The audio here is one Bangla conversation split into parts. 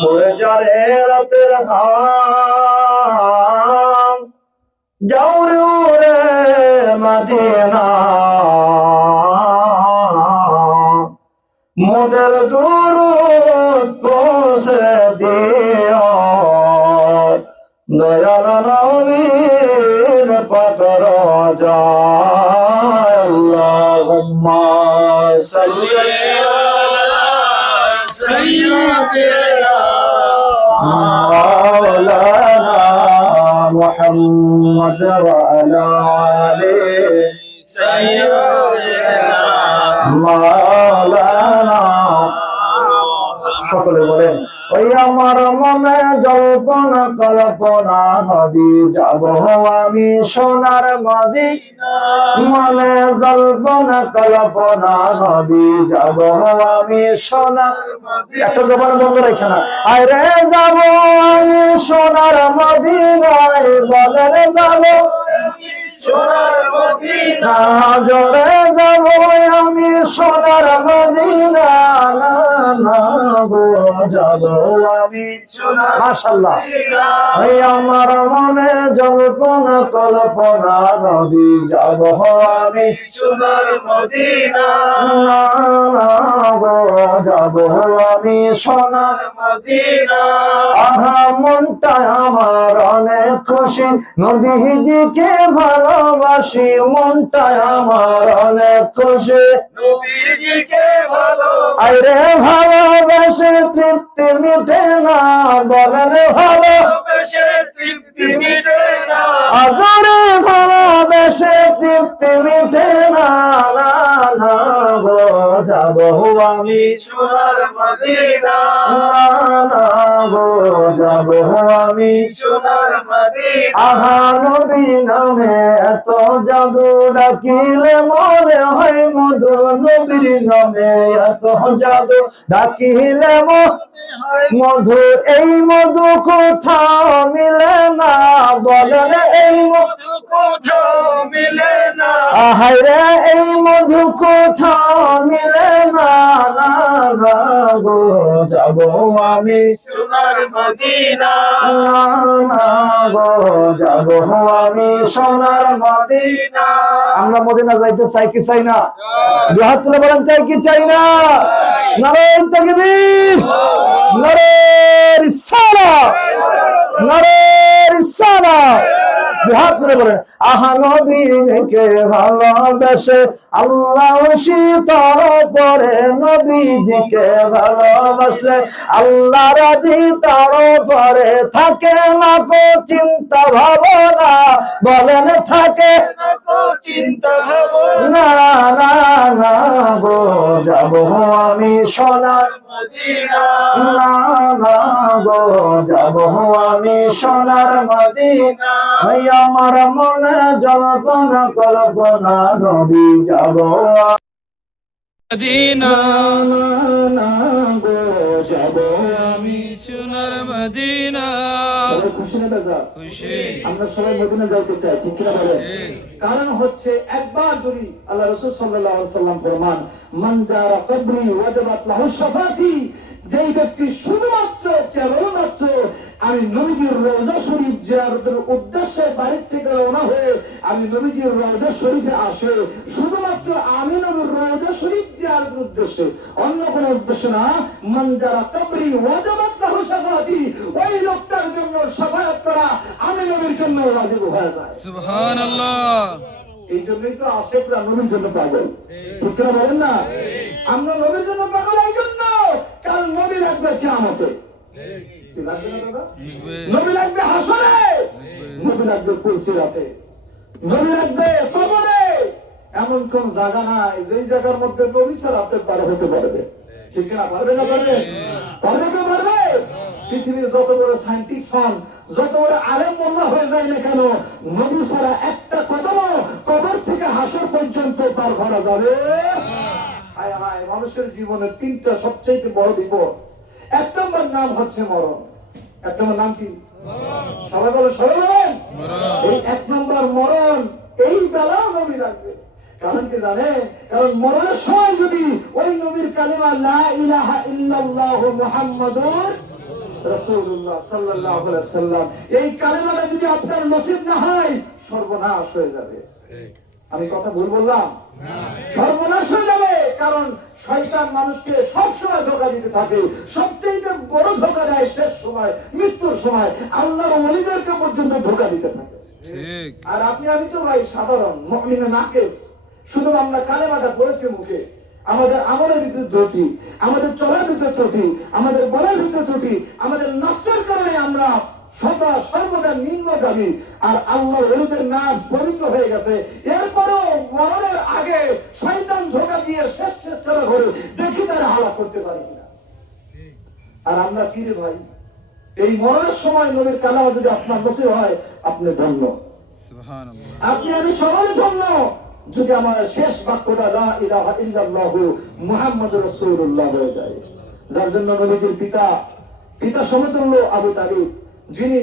ওরে যারে রাতের ঘাম যাও রে ওরে মদিনা মোদের দুরূদ পৌঁছে দিও দয়াল নবীর পাক রওজায় আল্লাহুম্মা সাল্লি আলা সাইয়্যিদিনা মাওলানা মুহাম্মদ ওয়া আলা আলি সাইয়্যিদিনা মাওলানা সকলে বলেন ওই আমার মনে জল্পনা কল্পনা নবী যাব আমি সোনার মদিনা মনে জল্পনা কল্পনা নবী যাব আমি সোনার একটা জবান বন্ধ রেখে না আরে যাব আমি সোনার মদিনায় বলেন যাব সোনার মদিনা জোরে যাব আমি সোনার মদিনা না না গো যাব আমি সোনার মাশাআল্লাহ এই আমার মনে জল্পনা কল্পনা নবী যাব আমি সোনার মদিনা না না গো যাব আমি সোনার মদিনা আহা মনটা আমার অনেক খুশি নবীজিকে ভালোবাসি মনটা আমার অনেক খুশি নবীজিকে ভালোবাসি আরে ভালোবাসে তৃপ্তি মিটে না বলেন ভালোবাসে তৃপ্তি মিটে না আজরে ভালোবাসে তৃপ্তি মিটে না না না গো যাব আমি সোনার মদিনা না না গো যাব আমি সোনার মদিনা আহা নবীর নামে এত জাদু ডাকিলে মনে হয় মধু নবীর নামে এত জাদু ডাকিলে মধু এই মধু কোথাও মিলে না বলেন এই মধু কোথাও মিলে না আহারে এই মধু কোথাও মিলে না না না গো যাব আমি সোনার মদিনা না না গো যাব আমি সোনার মদিনা আমরা মদিনা যাইতে চাই কি চাই না দুই হাত তুলে বলেন চাই কি চাই না নারায়ে তাকবীর নারায়ে রিসালাত নারায়ে রিসালাত হাত ধরে বলেন আহা নবীকে ভালোবেসে আল্লাহ শীতল পরে নবীজিকে ভালোবাসলে আল্লাহ রাজি তার পরে থাকে না কো চিন্তা ভাবনা বলেন থাকে না কো চিন্তা ভাবনা না না গো যাব আমি সোনার মদিনা না না গো যাব আমি সোনার মদিনা আমার মনে জল্পনা কল্পনা নবী যাব মদিনা না গো যাব আমি সোনার মদিনা খুশি না দাদা খুশি আমরা সবাই মদিনা যেতে চাই ঠিক কি না বলেন কারণ হচ্ছে একবার যদি আল্লাহ রাসূল সাল্লাল্লাহু আলাইহি ওয়াসাল্লাম ফরমান মান জারা কবরি ওয়াজাবাত লাহু শাফাতি যেই ব্যক্তি শুধুমাত্র কেবলমাত্র আমি নবীজির রওজা শরীফ জিয়ারতের উদ্দেশ্যে বাড়ি থেকে রওনা হয়ে আমি নবীজির রওজা শরীফে আসে শুধুমাত্র আমি নবীর রওজা শরীফ জিয়ারতের উদ্দেশ্যে অন্য কোনো উদ্দেশ্য না মান যারা কবরি ওয়াজাবাত লাহু শাফাতি ওই লোকটার জন্য শাফায়াত করা আমি নবীর জন্য ওয়াজিব হয়ে যায় সুবহানাল্লাহ এই জন্যই তো আশিকরা নবীর জন্য পাগল ঠিক না বলেন না আমরা নবীর জন্য পাগল এই জন্য কাল নবী লাগবে কিয়ামতে নবী লাগবে হাসরে নবী লাগবে কুরসিরাতে নবী লাগবে কবরে এমন কোন জায়গা নাই যেই জায়গার মধ্যে নবী ছাড়া আপনি পার হতে পারবে ঠিক না পারবে না পারবে পারবে তো পারবে পৃথিবীর যত বড় সায়েন্টিস্ট হন যত বড় আলেম মোল্লা হয়ে যায় না কেন নবী ছাড়া একটা কদমও কবর থেকে হাসর পর্যন্ত পার করা যাবে হায় হায় মানুষের জীবনের তিনটা সবচেয়ে বড় বিপদ এক নম্বর নাম হচ্ছে মরণ এক নম্বর নাম কি সবাই বলে সবাই বলেন এই এক নম্বর মরণ এই বেলা নবী লাগবে কারণ কি জানে কারণ মরণের সময় যদি ওই নবীর কালিমা লা ইলাহা ইল্লাল্লাহু মুহাম্মাদুর রাসূলুল্লাহ সাল্লাল্লাহু আলাইহি ওয়াসাল্লাম। এই কালেমাটা যদি আপনার নসিব না হয় সর্বনাশ হয়ে যাবে। আমি কথা ভুল বললাম? সর্বনাশ হয়ে যাবে। কারণ শয়তান মানুষকে সবসময় ধোঁকা দিতে থাকে। সবচেয়ে বড় ধোঁকা দেয় শেষ সময়, মৃত্যুর সময়। আল্লাহর ওলিদেরকে পর্যন্ত ধোঁকা দিতে থাকে। আর আপনি আমি তো ভাই সাধারণ মুমিনে নাকেস। শুধু আমরা কালেমাটা পড়েছি মুখে, আমাদের আমলের ভিতরে ত্রুটি, আমাদের চলার ভিতরে ত্রুটি, আমাদের বলার ভিতরে ত্রুটি, আমাদের নষ্টের কারণে আমরা সদা সর্বদা নিম্নগামী। আর আল্লাহ ওলিদের নাম পবিত্র হয়ে গেছে। এরপরও মরণের আগে শয়তান ধোঁকা দিয়ে শেষ চেষ্টা করে দেখি তারা হালাক করতে পারে কিনা। আর আমরা কি রে ভাই, এই মরণের সময় নবীর কালামা যদি আপনার নসিব হয়, আপনি ধন্য, আপনি আমি সবাই ধন্য। যদি আমার শেষ বাক্যটা লা ইলাহা ইল্লাল্লাহু মুহাম্মাদুর রাসূলুল্লাহ হয়ে যায়। যার জন্য নবীজির পিতা সমতুল্য আবু তালিব, যিনি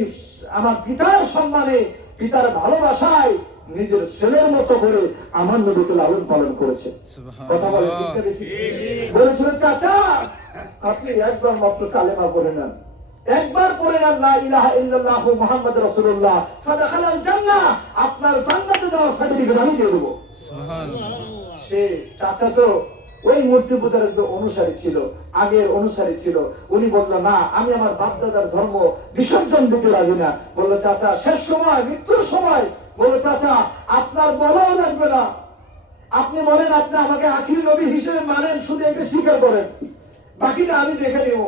আমার পিতার সম্মানে, পিতার ভালোবাসায় নিজের ছেলের মতো করে আমার নবীকে লালন পালন করেছে। কথা বলে বলেছিলেন, চাচা আপনি একবার মাত্র কালেমা পড়ে নেন, একবার পড়ে নেন লা ইলাহা ইল্লাল্লাহু মুহাম্মাদুর রাসূলুল্লাহ ফাদাখালাল জান্নাহ, আপনার জান্নাতে যাওয়ার সার্টিফিকেট আমি দিয়ে দেব। সে চাচা তো ওই মূর্তি পূজার অনুসারী ছিল, আগের অনুসারী ছিল। উনি বলল, না আমি আমার বাপদাদার ধর্ম বিসর্জন দিতে রাজি না। বললো চাচা শেষ সময়, মৃত্যুর সময়, বললো চাচা আপনার বলাও লাগবে না, আপনি বলেন আপনি আমাকে আখির নবী হিসেবে মানেন, শুধু একে স্বীকার করেন, বাকিটা আমি দেখে নিব,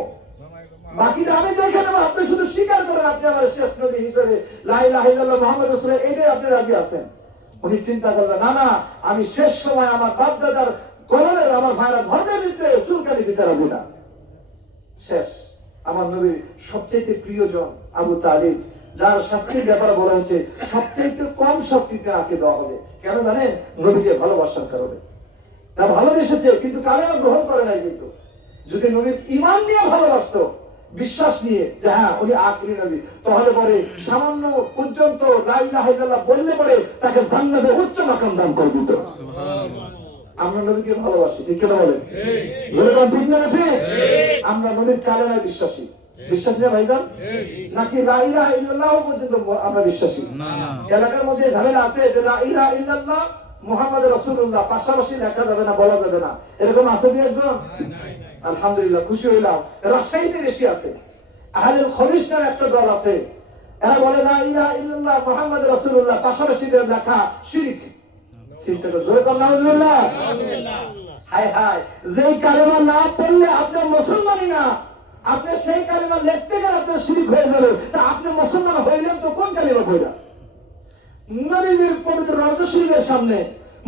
বাকিটা আমি দেখে নেব, আপনি শুধু স্বীকার করেন আপনি আমার শেষ নবী হিসেবে লা ইলাহা ইল্লাল্লাহ মুহাম্মাদুর রাসূলুল্লাহ, এটাই আপনি রাজি আছেন। উনি চিন্তা করলেন, না না আমি শেষ সময় আমার বাপদাদার কলমের, আমার ভাইরা ধর্মের ভিতরে চুলকানি দিতে রাজি না। শেষ আমার নবীর সবচেয়ে প্রিয়জন আবু তালিব, যার শাস্তির ব্যাপারে বলা হচ্ছে সবচেয়ে কম শক্তিতে আঁকে দেওয়া হবে। কেন জানেন? নবীকে ভালোবাসার কারণে। তা ভালোবেসেছে কিন্তু কালেমা গ্রহণ করে নাই। কিন্তু যদি নবীর ঈমান নিয়ে ভালোবাসতো, বিশ্বাস নিয়ে যে হ্যাঁ উনি আখিরি নবী, তাহলে পরে সামান্য পর্যন্ত লা ইলাহা ইল্লাল্লাহ বললে পরে তাকে জান্নাতে উচ্চ মাকাম দান করে দিত। আমরা নবীকে ভালোবাসি, ঠিক কিনা বলেন? ঠিক না? আমরা নবীর কালেমায় বিশ্বাসী, বিশ্বাসী না ভাইজান? নাকি লা ইলাহা ইল্লাল্লাহ পর্যন্ত আমরা বিশ্বাসী? এলাকার মধ্যে ঝামেলা আছে যে লা ইলাহা ইল্লাল্লাহ মুহাম্মাদুর রাসূলুল্লাহ পাশাপাশি লেখা যাবে না, বলা যাবে না, এরকম আছে কি একজন? আলহামদুলিল্লাহ, খুশি হইলাম। রাজশাহীতে বেশি আছে। আহলুল খবিস নামে একটা দল আছে, এরা বলে লা ইলাহা ইল্লাল্লাহ মুহাম্মাদুর রাসূলুল্লাহ পাশাপাশি লেখা শিরক। চিন্তাটা জোরে কর নাউজুবিল্লাহ। হায় হায়, যেই কালেমা না পড়লে আপনি মুসলমানই না, আপনি সেই কালেমা লিখতে গেলে আপনার শিরক হয়ে যাবে। তা আপনি মুসলমান হইলেন তো কোন কালেমা পড়া? নবীজির পবিত্র রওজা শরীফের সামনে,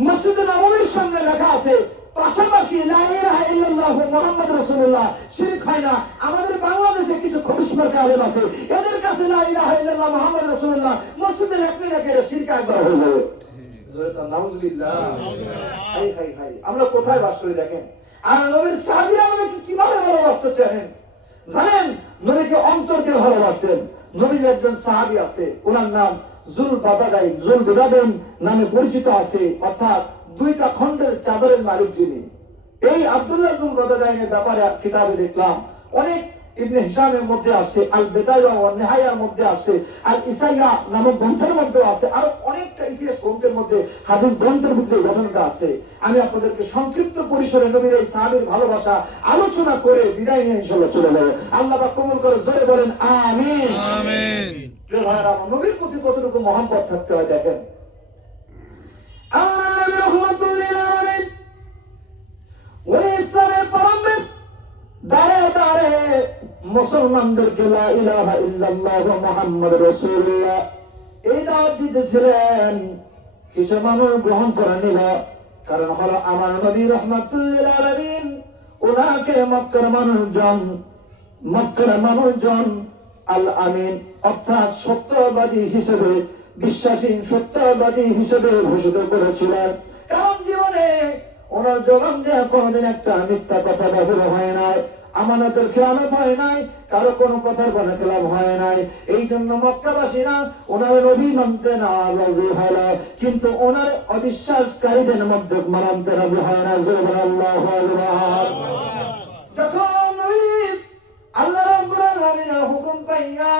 মসজিদে নববীর সামনে লেখা আছে পাশাপাশি লা ইলাহা ইল্লাল্লাহ মুহাম্মাদুর রাসূলুল্লাহ, শিরক হয় না। আমাদের বাংলাদেশে কিছু খবিস মার্কা আলেম আছে, এদের কাছে লা ইলাহা ইল্লাল্লাহ মুহাম্মাদুর রাসূলুল্লাহ মসজিদে লেখলে লেখে শিরক একবার হয়ে যাবে। আমরা কোথায় বাস করি দেখেন। আর নবীর সাহাবীরা আমাদেরকে কিভাবে ভালোবাসতে জানেন? জানেন নবীকে অন্তর দিয়ে ভালোবাসতেন। নবীর একজন সাহাবী আছে, ওনার নাম জুলবাদাইন নামে পরিচিত আছে, অর্থাৎ দুইটা খণ্ডের চাদরের মালিক যিনি। এই আব্দুল্লাহ জুলবাদাইনের ব্যাপারে কিতাবে দেখলাম অনেক, ইবনে হিশামের মধ্যে আছে, আল বেদায়া ওয়ান নিহায়ার মধ্যে আছে, আল ইসাইয়া নামক গ্রন্থের মধ্যে আছে, আর অনেকটা ইতিহাস গ্রন্থের মধ্যে, হাদিস গ্রন্থের মধ্যে ঘটনাটা আছে। আমি আপনাদেরকে সংক্ষিপ্ত পরিসরে নবীর এই সাহাবীর ভালোবাসা আলোচনা করে বিদায় নিয়ে ইনশাআল্লাহ চলে যাব। আল্লাহ পাক কবুল করে, জোরে বলেন আমিন। আমিন। প্রিয় ভাইরা, নবীর প্রতি কতটুকু মহব্বত থাকতে হয় দেখেন। আল্লাহ নবী রাহমাতুল লিল আলামিন, উনি ইসলামের পরম দাঁড়ে দাঁড়ে মুসলমানদেরকে লা ইলাহা ইল্লাল্লাহ মুহাম্মাদুর রাসূলুল্লাহ এই দাওয়াত দিতেছিলেন। কিছু মানুষ গ্রহণ করে নিল, কারণ হলো আমার নবী রাহমাতুল লিল আলামিন, ওনাকে মক্কার মানুষজন আল আমিন অর্থাৎ সত্যবাদী হিসেবে, বিশ্বাসী সত্যবাদী হিসেবে ঘোষিত করেছিলেন। কারণ জীবনে ওনার জবান দিয়ে কোনোদিন একটা মিথ্যা কথা ব্যবহার হয় নাই, আমানতের খেয়ানত হয় নাই, কারো কোনো কথার কোনো খেলাপ হয় নাই। এই জন্য মক্কাবাসীরা ওনার নবী মানতে না রাজি হয় না, কিন্তু ওনার অবিশ্বাসকারীদের মধ্যে মানতে রাজি হয় না। আল্লাহু আকবার। যখন আল্লাহ রাব্বুল আলামিন পাইয়া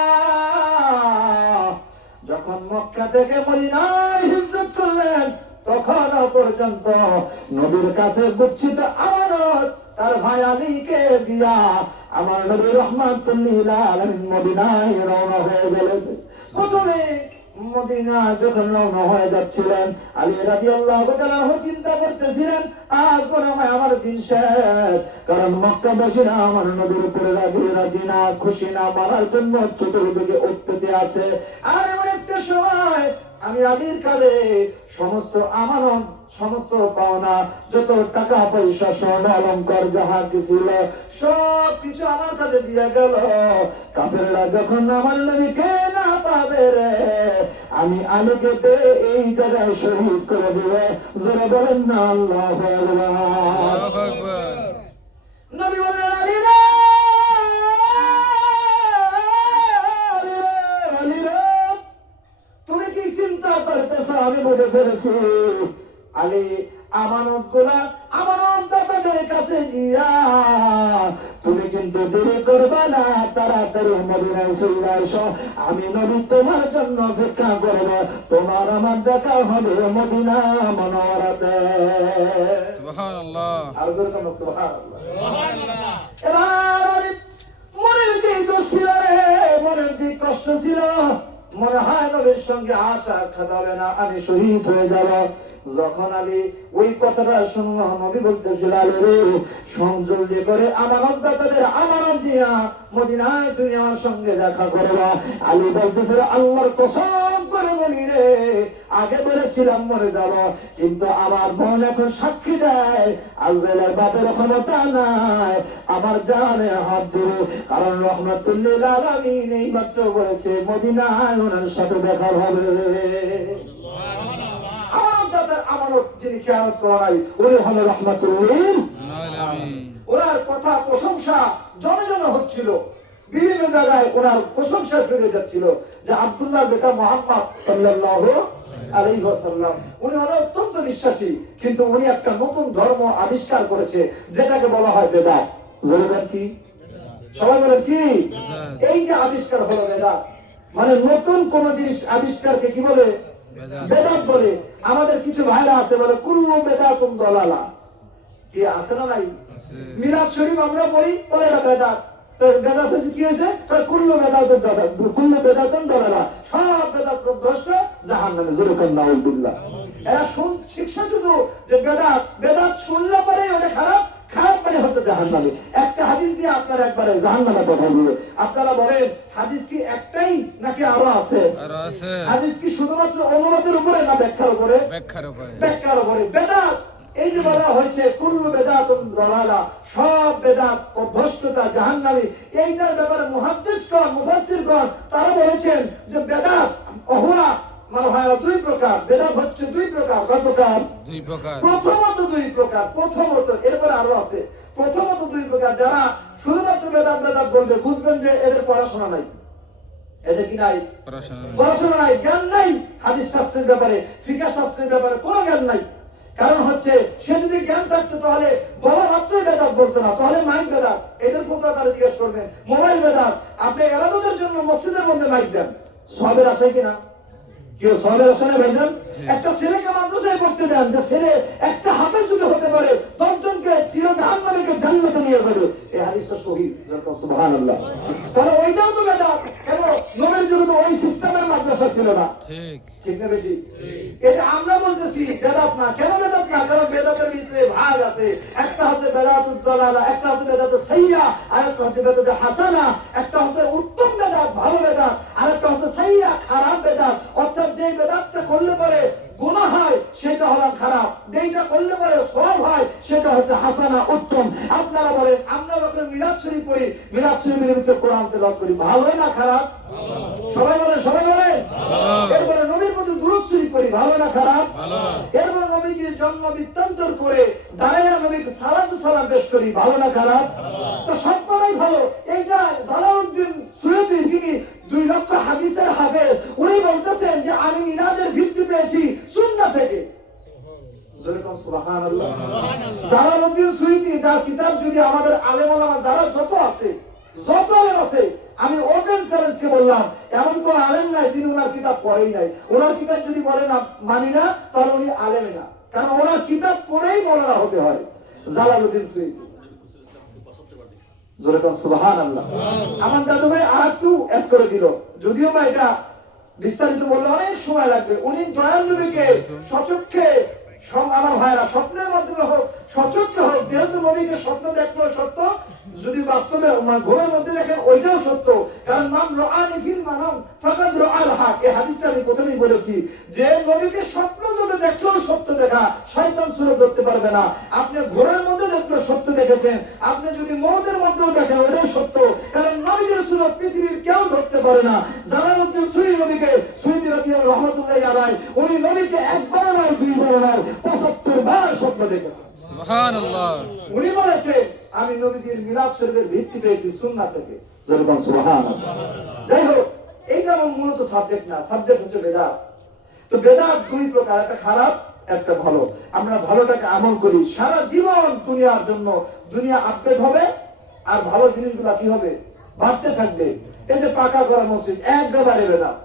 যখন মক্কা থেকে মদিনায় হিজরত করলেন তখনও পর্যন্ত নবীর কাছে গচ্ছিত আমানত তার ভাই আলীকে দিয়া আমার নবী রাহমাতুল লিল আলামিন মদিনায় রওনা হয়ে গেলেন। প্রথমে মদিনা যখন রওনা হয়ে যাচ্ছিলেন আলী রাদিয়াল্লাহু তাআলা চিন্তা করতেছিলেন আজ মনে হয় আমার দিন শেষ, কারণ মক্কাবাসীরা আমার নবীর উপরে রাজি না, খুশি না, মারার জন্য চতুর্দিকে উঠতে আছে। আর এমন একটা সময় আমি আলীর কালে সমস্ত আমানত, সমস্ত পাওনা, যত টাকা পয়সা, স্বর্ণ অলংকার যাহা কি ছিল সব কিছু আমার কাছে দিয়ে গেল। কাফেররা যখন আমার নবীকে না পাবে রে, আমি আলীকে পেয়ে এই জায়গায় শহীদ করে দিবে। জোরে বলেন না আল্লাহু আকবার। নবী বলেন আলী রে, আলী রে, তুমি কি চিন্তা করতেছ? আমি বুঝে ফেলেছি। আলী আমানত গুলা আমানত দাতাদের কাছে গিয়া তুমি কিন্তু দেরি করবে না, তাড়াতাড়ি মদিনায় চলে আসো। আমি নবী তোমার জন্য অপেক্ষা করব, তোমার আমার দেখা হবে মদিনা মুনাওয়ারাতে। সুবহানাল্লাহ। আর জোরে বলো সুবহানাল্লাহ। সুবহানাল্লাহ। এবার আলী মনের যে দুঃখ ছিল রে, মনের যে কষ্ট ছিল, মনে হয় নবীর সঙ্গে আশা খাটাবে না, আমি শহীদ হয়ে যাব। যখন আলী ওই কথাটা শুনলো, নবী বলতেছিল আলী রে, সংজলদি করে আমানত দাতাদের আমানত দিয়া মদিনায় তুমি আমার সঙ্গে দেখা করবা। আলী বলতেছিল আল্লাহর কসম করে বলি রে, আগে বলেছিলাম মরে যাব, কিন্তু আমার মন এখন সাক্ষী দেয় আজরাইলের বাপের ক্ষমতা নাই আমার জানে হাত ধরে, কারণ রাহমাতুল লিল আলামিন এই মাত্র বলেছে মদিনায় ওনার সাথে দেখা হবে। আমানত যিনি খেয়ালত করাই উনি হলো রাহমাতুল লিল আলামিন। ওনার কথা প্রশংসা জনে জনে হচ্ছিল, বিভিন্ন জায়গায় ওনার প্রশংসা ফিরে যাচ্ছিল যে আব্দুল্লাহ বেটা মুহাম্মদ সাল্লাল্লাহু আলাইহি ওয়াসাল্লাম উনি অত্যন্ত বিশ্বাসী, কিন্তু উনি একটা নতুন ধর্ম আবিষ্কার করেছে যেটাকে বলা হয় বেদাত। বলবেন কি? সবাই বলেন কি? এই যে আবিষ্কার হলো বেদাত, মানে নতুন কোন জিনিস আবিষ্কারকে কি বলে? বেদাত বলে। আমাদের কিছু ভাইরা আছে বলে কুল্লু বেদাতুন দালালা, কি আছে না নাই? মিলাদ শরীফ আমরা পড়ি, বলে এটা বেদাত। তো বেদাত হচ্ছে কি হয়েছে? কুল্লু বেদাতুন দালালা, কুল্লু বেদাতুন দালালা, সব বেদাত ভ্রষ্ট, জাহান্নামে। জোরে কোন নাউযুবিল্লাহ। এরা শিক্ষা শুধু যে বেদাত, বেদাত শুনলে পরে ওটা খারাপ, খারাপ মানে হচ্ছে জাহান্নামে। একটা হাদিস দিয়ে আপনারা একবারে জাহান্নামে পাঠিয়ে দিবে। আপনারা বলেন হাদিস কি একটাই নাকি আরো আছে? আরো আছে। হাদিস কি শুধুমাত্র অনুবাদের উপরে না ব্যাখ্যার উপরে? ব্যাখ্যার উপরে। ব্যাখ্যার উপরে। বেদাত এই যে বলা হয়েছে কুল্লু বেদাতুন দালালা, সব বেদাত ভ্রষ্টতা, জাহান্নামী, এইটার ব্যাপারে মুহাদ্দিসগণ, মুফাসসিরগণ তারা বলেছেন যে বেদাত অহুয়া মানে হয় দুই প্রকার। বেদাত হচ্ছে দুই প্রকার। কয় প্রকার? দুই প্রকার। প্রথমত দুই প্রকার, প্রথমত, এরপরে আরো আছে। প্রথমত দুই প্রকার, যারা শুধুমাত্র বেদাত বেদাত বলবে বুঝবেন যে এদের পড়াশোনা নাই, এদের কি নাই? পড়াশোনা নাই, জ্ঞান নাই, হাদিস শাস্ত্রের ব্যাপারে, ফিকহ শাস্ত্রের ব্যাপারে কোনো জ্ঞান নাই। কারণ হচ্ছে সে যদি জ্ঞান থাকতো তাহলে বলা মাত্রই বেদাত বলতো না, তাহলে মাইক বেদাত, এদের ফতোয়া তারা জিজ্ঞেস করবেন। মোবাইল বেদাত, আপনি ইবাদতের জন্য মসজিদের মধ্যে মাইক দেন, সওয়াবের আছে কিনা? কেউ সওয়াবের আশা নেই ভাইজান? একটা ছেলেকে মাদ্রাসায় পড়তে দেন, যে ছেলে একটা হাফেজ যদি হতে পারে 10 জনকে চিরজাহান্নামীকে জান্নাতে নিয়ে যাবে, এই হাদিসটা সহিহ। সুবহানাল্লাহ। তাহলে ওইটাও তো বেদাত। কেন? নবীর যুগে তো ওই সিস্টেমের মাদ্রাসা ছিল না। ঠিক ঠিক না বেশি? এটা আমরা বলতেছি বেদাত না। কেন বেদাত না? কারণ বেদাতের ভিতরে ভাগ আছে। একটা হচ্ছে বেদাতুদ দালালা, একটা হচ্ছে বেদাতুস সাইয়্যা, আর একটা হচ্ছে বেদাতুল হাসানা, একটা হচ্ছে উত্তম বেদাত, ভালো বেদাত, আর একটা হচ্ছে সাইয়্যা, খারাপ বেদাত। অর্থাৎ যে বেদাতটা করলে পরে গুনাহ হয় সেটা হলো খারাপ, যেটা করলে পরে সওয়াব হয় সেটা হচ্ছে হাসানা, উত্তম। আপনারা বলেন আমরা যখন মিলাদ শরীফ পড়ি, মিলাদ শরীফের ভিতরে কোরআন তেলাওয়াত করি, ভালো না খারাপ? সবাই বলেন, সবাই বলেন। এরপরে নবীর প্রতি দুরূদ শরীফ পড়ি, ভালো না খারাপ? এরপরে নবীজির জন্ম বৃত্তান্তর করে দাঁড়াইয়া নবীকে সালাতু সালাম পেশ করি, ভালো না খারাপ? তো সবকটাই ভালো। এইটা জালালউদ্দিন সুয়ুতী, যিনি 2 লক্ষ হাদিসের হাফেজ, উনি বলতেছেন যে আমি মিলাদের ভিত্তি পেয়েছি সুন্নাহ থেকে। সুবহানাল্লাহ। জালালউদ্দিন সুয়ুতী, যার কিতাব যদি আমাদের আলেম ওলামা যারা যত আছে, যত আলেম আছে, আমি ওপেন চ্যালেঞ্জকে বললাম, এমন কোন আলেম নাই যিনি ওনার কিতাব পড়েই নাই। ওনার কিতাব যদি বলে না মানি না, তাহলে উনি আলেমই না, কারণ ওনার কিতাব পড়েই মৌলানা হতে হয়। জালালউদ্দিন সুয়ুতী, জোরে কোন সুবহানাল্লাহ। আমার দাদু ভাই আরেকটু অ্যাড করে দিল, যদিও বা এটা বিস্তারিত বললে অনেক সময় লাগবে। উনি দয়াল নবীকে সচক্ষে, আমার ভাইরা স্বপ্নের মাধ্যমে হোক সচক্ষে হোক, যেহেতু নবীকে স্বপ্ন দেখলো সত্য, যদি বাস্তবে ঘুমের মধ্যে দেখেন ওইটাও সত্য, কারণ মান রাআনি ফিল মানাম ফাকাদ রাআল হক, এই হাদিসটা আমি প্রথমেই বলেছি যে নবীকে স্বপ্ন যদি দেখলেও সত্য দেখা, শয়তান সুরে ধরতে পারবে না। আপনি ঘোরের মধ্যে দেখলেও সত্য দেখেছেন, আপনি যদি মৌতের মধ্যেও দেখেন ওইটাও সত্য, কারণ নবীর সুরত পৃথিবীর কেউ ধরতে পারে না। জালালউদ্দিন সুয়ুতী নবীকে, সুয়ুতী রাদিয়াল্লাহু রাহমাতুল্লাহি আলাইহি, উনি নবীকে একবার নয় দুইবার নয় ৭৫ বার স্বপ্ন দেখেছেন। সুবহানাল্লাহ। উনি বলেছে আমি নবীজির মিলাদ শরীফের ভিত্তি পেয়েছি সুন্নাহ থেকে। যেরকম সুবহানাল্লাহ। যাই হোক, এইটা আমার মূলত সাবজেক্ট না, সাবজেক্ট হচ্ছে বেদাত। তো বেদাত দুই প্রকার, একটা খারাপ একটা ভালো। আমরা ভালোটাকে আমল করি সারা জীবন দুনিয়ার জন্য, দুনিয়া আপডেট হবে আর ভালো জিনিসগুলো কি হবে, বাড়তে থাকবে। এই যে পাকা করা মসজিদ একবারে বেদাত,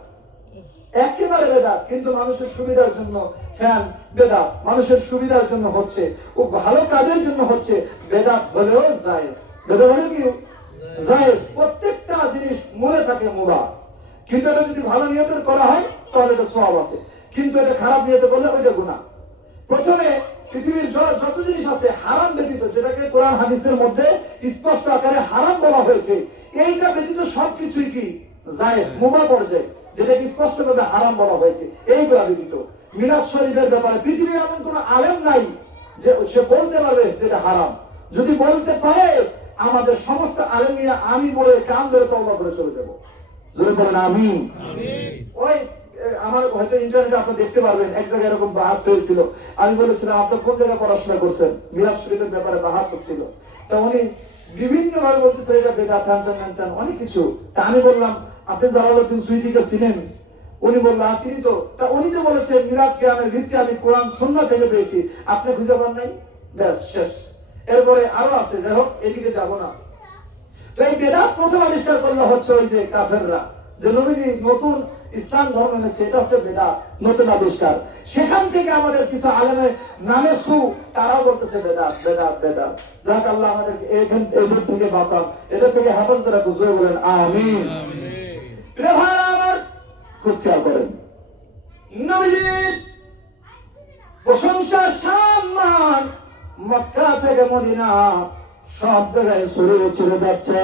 একেবারে বেদাত, কিন্তু মানুষের সুবিধার জন্য ফ্যান বেদাত, মানুষের সুবিধার জন্য হচ্ছে, ও ভালো কাজের জন্য হচ্ছে, বেদাত হলেও জায়েজ। বেদাত হলে কি জায়েজ, প্রত্যেকটা জিনিস মনে থাকে মুবাহ, কিন্তু এটা যদি ভালো নিয়তে করা হয় তাহলে এটা সওয়াব আছে, কিন্তু এটা খারাপ নিয়তে করলে ওইটা গুনাহ। প্রথমে পৃথিবীর যত জিনিস আছে হারাম ব্যতীত, যেটাকে কোরআন হাদিসের মধ্যে স্পষ্ট আকারে হারাম বলা হয়েছে, এইটা ব্যতীত সবকিছুই কি জায়েজ, মুবাহ পর্যায়ে, যেটাকে স্পষ্টভাবে হারাম বলা হয়েছে এইগুলা ব্যতীত। মিলাদ শরীফের ব্যাপারে পৃথিবীর এমন কোন আলেম নাই যে সে বলতে পারবে যেটা হারাম। যদি বলতে পারে আমাদের সমস্ত আলেমিয়া আমি বলে কান ধরে তওবা করে চলে যাব। যদি বলেন আমিন। ওই আমার হয়তো ইন্টারনেটে আপনি দেখতে পারবেন, এক জায়গায় এরকম বাহাস হয়েছিল, আমি বলেছিলাম আপনি কোন জায়গায় পড়াশোনা করছেন, মিলাদ শরীফের ব্যাপারে বাহাস হচ্ছিল, তা উনি বিভিন্ন ভাবে বলতেছে এটা বেদাত, অনেক কিছু। তা আমি বললাম আপনি জালালউদ্দিন সুয়ুতীকে চিনেন? উনি বললেন চিনি তো। তা উনি তো বলেছেন মিলাদ কিয়ামের ভিত্তি আমি কোরআন সুন্নাহ থেকে পেয়েছি, আপনি খুঁজে পান নাই, ব্যাস শেষ। এরপরে আরো আছে, যাই হোক এদিকে যাব না। তো এই বেদাত প্রথম আবিষ্কার করলো হচ্ছে ওই যে কাফেররা, যে নবীজি নতুন ইসলাম ধর্ম এনেছে, এটা হচ্ছে বেদাত, নতুন আবিষ্কার। সেখান থেকে আমাদের কিছু আলেমের নামে সু, তারাও বলতেছে বেদাত বেদাত বেদাত। যাক আল্লাহ আমাদেরকে এদের থেকে বাঁচান, এদের থেকে হেফাজত করে বুঝিয়ে বলেন আমিন। প্রিয় ভাইরা আমার, খুব খেয়াল করেন, নবীজির প্রশংসা সম্মান মক্কা থেকে মদিনা সব জায়গায় ছড়িয়ে ছেড়ে যাচ্ছে।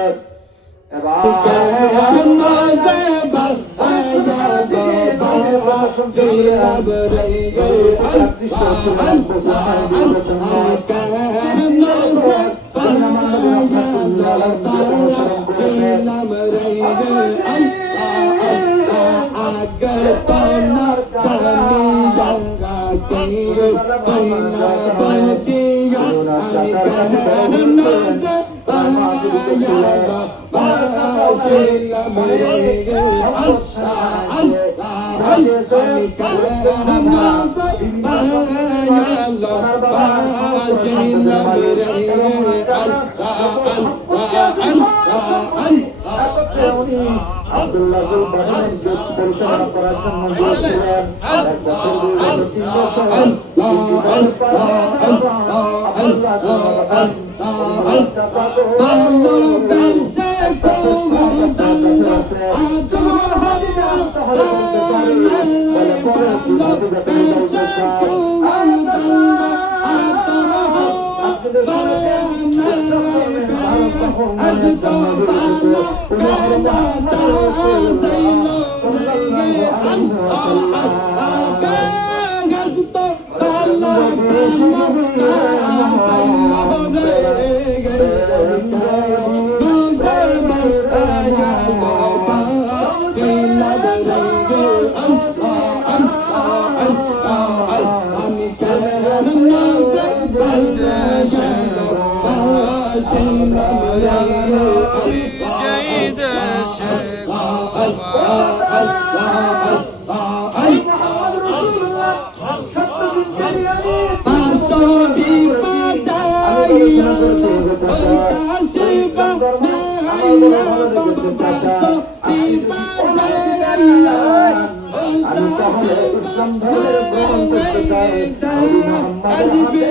আব্দুল্লাহ পরিচালনা করার জন্য গিয়েছিলেন, এক বছর 3 বছর আসবে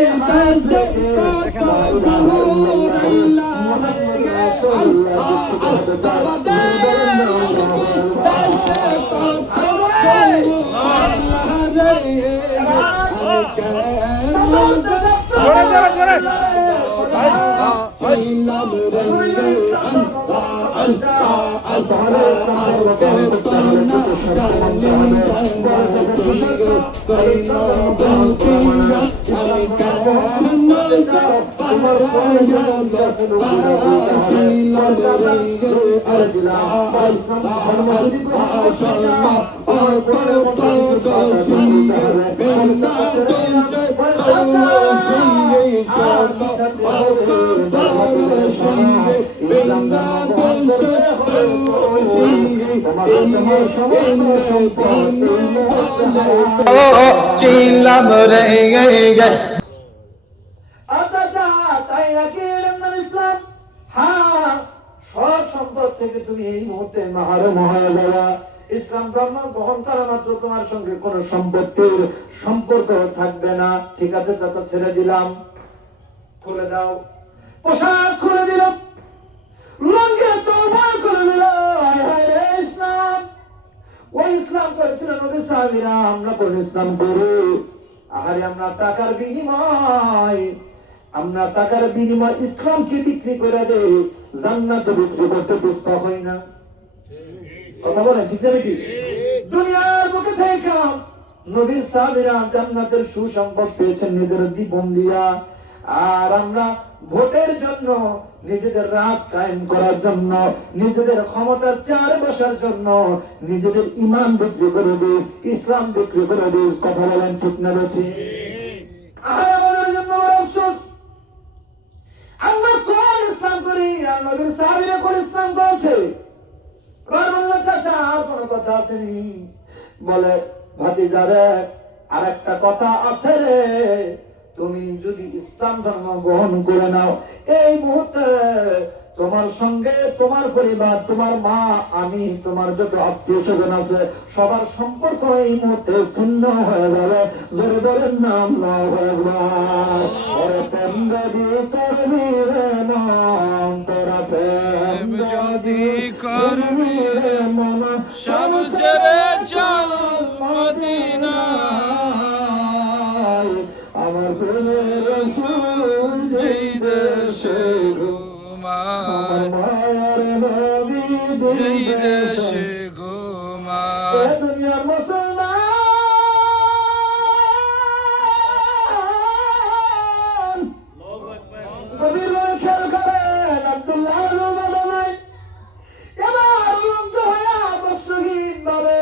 চিনলাম রে তাই নাকি ইসলাম? হ্যাঁ, সব সম্পদ থেকে তুমি এই মুহূর্তে মাহরুম হয়ে যাওয়া। ইসলাম ধর্ম গ্রহণ করা মাত্র তোমার সঙ্গে কোন সম্পত্তির সম্পর্ক থাকবে না। ঠিক আছে চাচা, ছেড়ে দিলাম। খুলে দাও, পোশাক খুলে দিল, লঙ্গের তওবা করে দিল। ইসলাম, ওই ইসলাম করেছিল নবী সাহাবীরা, আমরা কোন ইসলাম করি? আহারে আমরা টাকার বিনিময় ইসলামকে বিক্রি করে দে, জান্নাত বিক্রি করতে পিছপা হই না। কথা বলেন ঠিক না ঠিক? দুনিয়ার বুকে থেকে নবীর সাহাবীরা জান্নাতের সুসংবাদ পেয়েছেন নিজের জীবন দিয়া, আর আমরা ভোটের জন্য, নিজেদের রাজ কায়েম করার জন্য, নিজেদের ক্ষমতার চার বসার জন্য নিজেদের ইমান বিক্রি করে দিই, ইসলাম বিক্রি করে দিই। কথা বলেন ঠিক না ঠিক? আর আমাদের জন্য বড় আফসোস, আমরা কোন ইসলাম করি আর নবীর সাহাবীরা কোন ইসলাম করেছে? চাচা আর কোন কথা আসেনি? বলে ভাতিজারে আর একটা কথা আছে রে, তুমি যদি ইসলাম ধর্ম গ্রহণ করে নাও, এই মুহূর্তে তোমার সঙ্গে তোমার পরিবার, তোমার মা, আমি, তোমার যত আত্মীয় স্বজন আছে সবার সম্পর্ক এই মুহূর্তে ছিন্ন হয়ে যাবে। জোরে বলেন না আল্লাহু আকবার। ওরে প্রেম যদি করবি রে মন, তোরা প্রেম যদি করবি রে মন, সব ছেড়ে চল মদিনায়, আমার প্রেমের রাসূল যেই দেশে ঘুমায়, মায়ার নবী যেই দেশে ঘুমায়। দুনিয়ার মুসলমান গভীর খেয়াল করেন, আব্দুল্লাহ রুমানায় এবার উলঙ্গ হয়ে বস্ত্রহীন ভাবে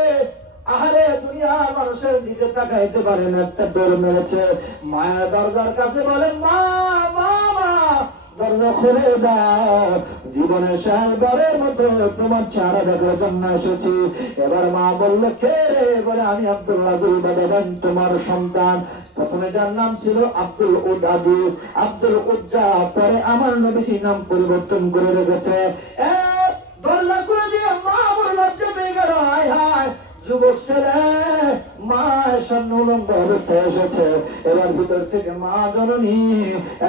আহারে দুনিয়া মানুষের দিকে তাকাইতে পারেন, একটা ডোর মেরেছে। মায়ের দরজার কাছে বলেন, মা মা মা, দরজা খুলে দাও, জীবনের শেষবারের মতো তোমার চেহারা দেখার জন্য এসেছি। এবার মা বলল, কে রে? বলে, আমি আব্দুল্লাহ বাদাবান, তোমার সন্তান। প্রথমে যার নাম ছিল আব্দুল উদ আজিজ, আব্দুল উজ্জা, পরে আমার নবীজি নাম পরিবর্তন করে রেখেছে। দরজা করে দিয়ে মা বড় লজ্জা পেয়ে গেল, হায় হায় যুবক ছেলে মায়ের সামনে উলঙ্গ অবস্থায় এসেছে। এবার ভিতর থেকে মা জননী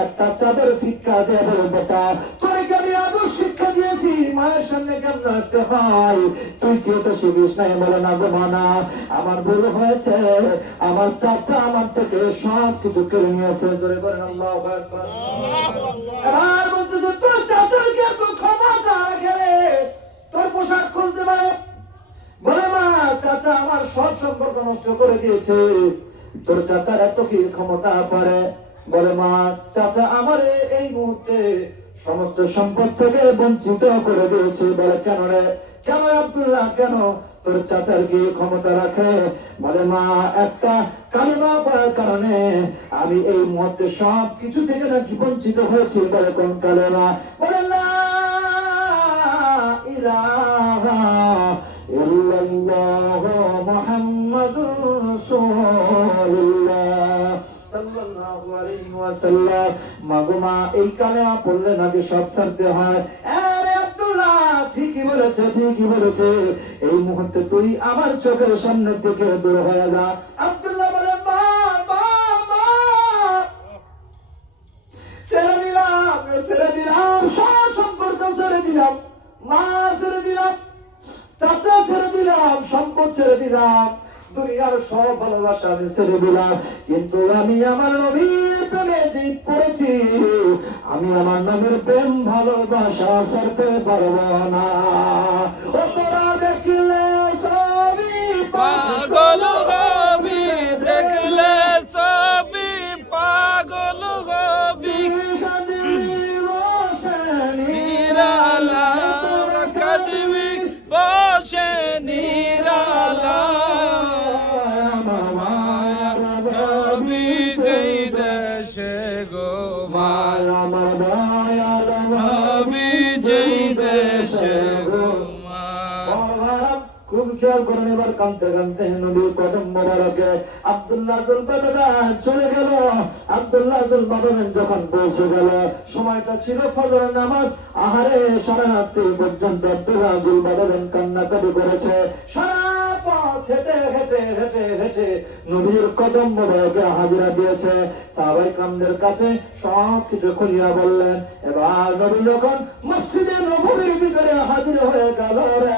একটা চাদর ফিক্কা দিয়ে বলে, বেটা তোকে আমি আদর শিক্ষা দিয়েছি, মায়ের সামনে কেমন আসতে হয়, তুই কেউ তো শিখিস নাই। বলে, না গো মা, না, আমার ভুল হয়েছে, আমার চাচা আমার থেকে সব কিছু কেড়ে নিয়েছে। ধরে বলেন আল্লাহু আকবার। এবার বলতেছে, তোর চাচার কি এত ক্ষমতা রাখে তোর পোশাক খুলতে পারে? বলে, মা চাচা আমার সব সম্পর্ক নষ্ট করে দিয়েছে, তোর চাচার এত কি ক্ষমতা পারে? বলে, মা চাচা আমার এই মুহূর্তে সমস্ত সম্পদ থেকে বঞ্চিত করে দিয়েছে। বলে, কেন রে? কেন আব্দুল্লাহ, কেন? তোর চাচার কি ক্ষমতা রাখে? বলে, মা একটা কালেমা পড়ার কারণে আমি এই মুহূর্তে সব কিছু থেকে নাকি বঞ্চিত হয়েছি। বলে, কোন কালেমা? বলে, লা ইলাহা ইল্লাল্লাহু মুহাম্মাদুর রাসূলুল্লাহ সাল্লাল্লাহু আলাইহি ওয়াসাল্লাম। মাগো মা, এই কালেমা পড়লে নাকি সব ছাড়তে হয়। আরে আব্দুল্লাহ ঠিকই বলেছে, ঠিকই বলেছে, এই মুহূর্তে তুই আমার চোখের সামনে থেকে দূর হয়ে যা। আব্দুল্লাহ বলে, মা মা দিলাম, মা ছেড়ে দিলাম, চাচা ছেড়ে দিলাম, সম্পদ ছেড়ে দিলাম, দুনিয়ার সব ভালোবাসা আমি ছেড়ে দিলাম, কিন্তু আমি আমার নবীর প্রেমে জিদ করেছি, আমি আমার নবীর প্রেম ভালোবাসা ছাড়তে পারবো না। ও তোরা দেখলে সবই পাগল হবি, দেখলে সবই পাগল হবি, নিরালা কাঁদবি বসে নিরালা, নবী যেই দেশে গো মায়া, নবী যেই দেশে গো মায়া। খুব খেয়াল করেন, এবার কাঁদতে কাঁদতে নবীর কদম মোবারকে আব্দুল্লাহ জুলবাদান চলে গেল। আব্দুল্লাহ জুলবাদান যখন পৌঁছে গেল, সময়টা ছিল ফজরের নামাজ। আহারে, সারা রাত্রি পর্যন্ত আব্দুল্লাহ জুলবাদান কান্নাকাটি করেছে। সারা পথ হেঁটে হেঁটে হেঁটে হেঁটে নবীর কদম মোবারকে হাজিরা দিয়েছে। সাহাবায়ে কেরামদের কাছে সব কিছু খুলিয়া বললেন। এবার নবী যখন মসজিদে নববীর ভিতরে হাজির হয়ে গেল রে,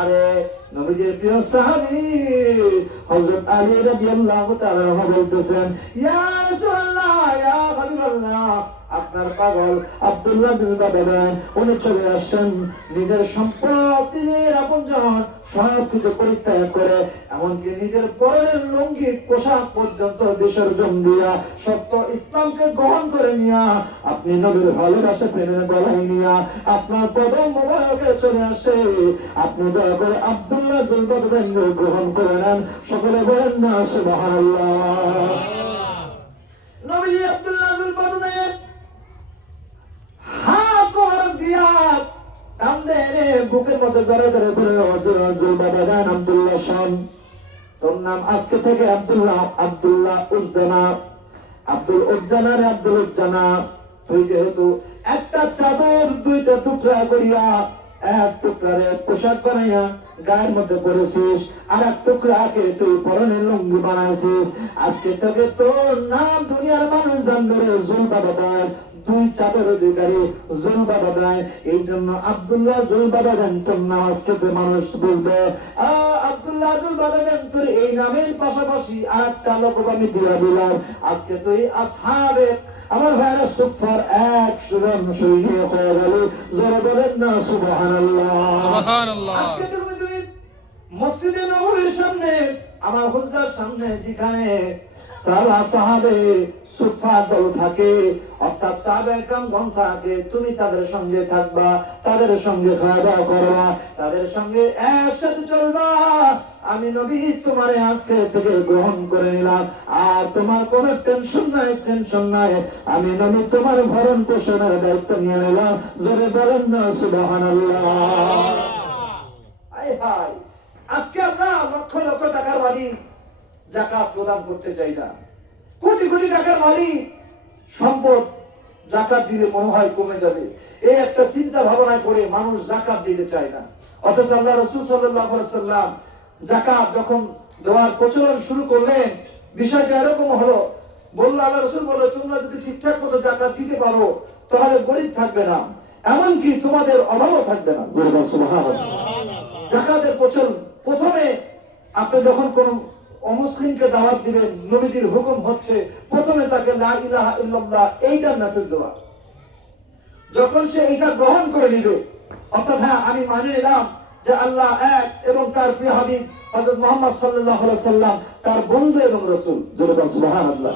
আরে নবীজির প্রিয় সাহাবী হযরত আলী রাদিয়াল্লাহু তাআলা বলতেছেন, ইয়া রাসূলুল্লাহ, ইয়া হাবিবাল্লাহ, আপনার পাগল আব্দুল্লাহ জুলবাদান উনি চলে আসছেন নিজের সম্পদ, নিজের আপনজন সব কিছু পরিত্যাগ করে, এমনকি নিজের পরনের লুঙ্গি পোশাক পর্যন্ত বিসর্জন দিয়া সত্য ইসলামকে গ্রহণ করে নিয়া, আপনি নবীর ভালোবাসা প্রেমের গলায় নিয়া আপনার কদম মোবারকে চলে আসে। আপনি দয়া করে আব্দুল্লাহ জুলবাদানকে গ্রহণ করে নেন। সকলে বলেন না সুবহানাল্লাহ। নবী আব্দুল্লাহ জুলবাদান হাত মোবারক দিয়া কান্দে, বুকের মধ্যে ধরে ধরে বলে, জুলবাদান আব্দুল্লাহ শাম, তোর নাম আজকে থেকে আব্দুল্লাহ, আব্দুল্লাহ উজ্জানা, আব্দুল উজ্জানা রে আব্দুল উজ্জানা, তুই যেহেতু একটা চাদর দুইটা টুকরা করিয়া এক টুকরারে পোশাক বানাইয়া গায়ের মধ্যে পরেছিস, আর এক টুকরাকে তুই পরনের লুঙ্গি বানাইছিস, আজকে তোকে তোর নাম দুনিয়ার মানুষ জানবে রে জুলবাদান, দুই চাদর অধিকারী জুলবাদান। এই জন্য আব্দুল্লাহ জুলবাদান তোর নাম আজকে মানুষ বলবে। আব্দুল্লাহ জুলবাদান, তোর এই নামের পাশাপাশি আর একটা লকব আমি দিয়া দিলাম, আজকে তুই আসহাবে আমার ভাইরা সুফার 100 জন সৈনিক হয়ে গেল। যারা বলেন না সুবহানাল্লাহ, সুবহানাল্লাহ। আজকে তুমি মসজিদে নববীর সামনে, আমার হুজরার সামনে যেখানে সাহাবে সুফা দল থাকে, অর্থাৎ সাহাবে একরামগণ থাকে, তুমি তাদের সঙ্গে থাকবা, তাদের সঙ্গে খাওয়া দাওয়া করবা, তাদের সঙ্গে একসাথে চলবা। আমি নবী তোমার আজকে থেকে গ্রহণ করে নিলাম, আর তোমার কোনো টেনশন নাই, টেনশন নাই, আমি নবী তোমার ভরণ পোষণের দায়িত্ব নিয়ে নিলাম। জোরে বলেন না সুবহানাল্লাহ। আয় হায়, আজকে আমরা লক্ষ লক্ষ টাকার মালিক যাকাত প্রদান করতে চাই না, কোটি কোটি টাকার মালিক সম্পদ যাকাত দিলে মনে হয় কমে যাবে, এই একটা চিন্তা ভাবনা করে মানুষ যাকাত দিতে চায় না। অথচ আল্লাহ রাসূল সাল্লাল্লাহু আলাইহি ওয়াসাল্লাম যাকাত যখন দেওয়ার প্রচলন শুরু করলেন, বিষয়টা এরকম হলো, বলল আল্লাহ রাসূল বলল, তোমরা যদি ঠিকঠাক মতো যাকাত দিতে পারো তাহলে গরিব থাকবে না, এমনকি তোমাদের অভাবও থাকবে না। সুবহানাল্লাহ। যাকাতের প্রচলন, প্রথমে আপনি যখন কোন অমুসলিমকে দাওয়াত দিবেন, নবীজির হুকুম হচ্ছে প্রথমে তাকে লা ইলাহা ইল্লাল্লাহ এইটার মেসেজ দেওয়া। যখন সে এইটা গ্রহণ করে নিবে, অর্থাৎ হ্যাঁ আমি মানে নিলাম যে আল্লাহ এক এবং তার প্রিয় হাবিব হযরত মুহাম্মদ সাল্লাল্লাহু আলাইহি সাল্লাম তার বন্ধু এবং রাসূল, জোরে সুবহানাল্লাহ,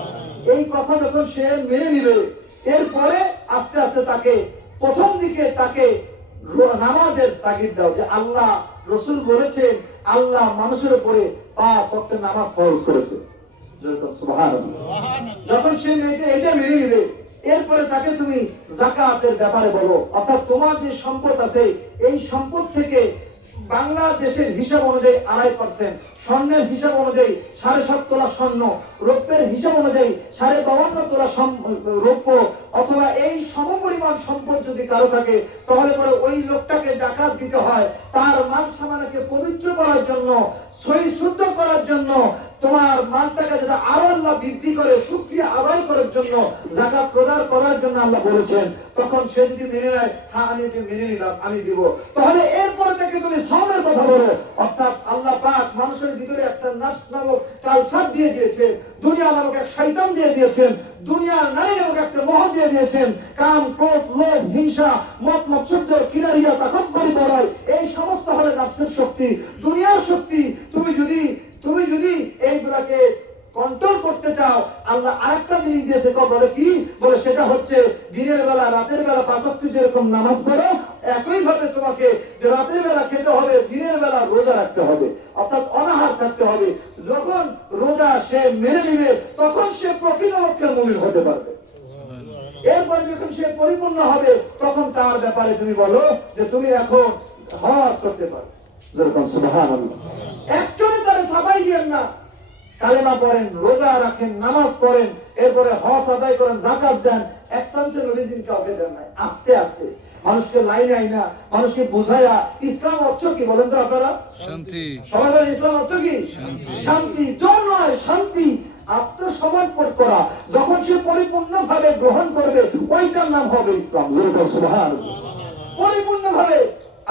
এই কথা যখন সে মেনে নিবে, এরপরে আস্তে আস্তে তাকে প্রথম দিকে তাকে নামাজের তাগিদ দাও, যে আল্লাহ রাসূল বলেছেন আল্লাহ মানুষের উপরে 5 ওয়াক্ত নামাজ ফরজ করেছে, সুবহানাল্লাহ। যখন সে এটা মেনে নিবে, এরপরে তাকে তুমি যাকাতের ব্যাপারে বলো, অর্থাৎ তোমার যে সম্পদ আছে এই সম্পদ থেকে বাংলাদেশের হিসাব অনুযায়ী 2.5% স্বর্ণের হিসাব অনুযায়ী 7.5 তোলা স্বর্ণ, রৌপ্যের হিসাব অনুযায়ী 52.5 তোলা রৌপ্য, অথবা এই সমপরিমাণ সম্পদ যদি কারো থাকে, তাহলে পরে ওই লোকটাকে যাকাত দিতে হয়। তার মাল সামানকে পবিত্র করার জন্য, সহি শুদ্ধ করার জন্য, তোমার মালটাকে যেটা আরো আল্লাহ বৃদ্ধি করে শুকরিয়া আদায় করার জন্য, যাকাত প্রদান করার জন্য আল্লাহ বলেছেন। তখন সে যদি মেনে নেয়, হ্যাঁ আমি এটা মেনে নিলাম, আমি দিব, তাহলে এরপরে থেকে তুমি সওমের কথা বলো। অর্থাৎ আল্লাহ পাক মানুষের ভিতরে একটা নফস নামক কালসার দিয়ে দিয়েছে, দুনিয়া নামক এক শয়তান দিয়ে দিয়েছেন, দুনিয়ার নারী নামক একটা মোহ দিয়ে দিয়েছেন। কাম, ক্রোধ, লোভ, হিংসা, মত মৎসর্য, কিনারিয়া, তাকাব্বুরি, বড়াই, এই সমস্ত হলো নফসের শক্তি, দুনিয়ার শক্তি। তুমি যদি এইগুলাকে কন্ট্রোল করতে চাও, আল্লাহ আরেকটা জিনিস দিয়েছে, বলে কি? বলে সেটা হচ্ছে দিনের বেলা রাতের বেলা 5 ওয়াক্ত যেরকম নামাজ পড়ো, একই ভাবে তোমাকে রাতের বেলা খেতে হবে, দিনের বেলা রোজা রাখতে হবে, অর্থাৎ অনাহার থাকতে হবে। যখন রোজা সে মেনে নিবে, তখন সে প্রকৃতপক্ষে মুমিন হতে পারবে। এরপরে যখন সে পরিপূর্ণ হবে, তখন তার ব্যাপারে তুমি বলো যে তুমি এখন হজ করতে পারো। যেরকম সুবহানাল্লাহ। একজনে তারে সাবাই দিয়েন না, কালেমা পড়েন, রোজা রাখেন, নামাজ পড়েন, এরপরে হজ আদায় করেন, যাকাত দেন, এক চামচের নবীজিন কাউকে দেন নাই। আস্তে আস্তে মানুষকে লাইনে আইনা, মানুষকে বুঝাইয়া। ইসলাম অর্থ কি বলেন তো আপনারা? শান্তি। সবাই বলেন ইসলাম অর্থ কি? শান্তি। জোর নয়, শান্তি। আত্মসমর্পণ করা যখন সে পরিপূর্ণভাবে গ্রহণ করবে, ওইটার নাম হবে ইসলাম। সুবহানাল্লাহ। পরিপূর্ণভাবে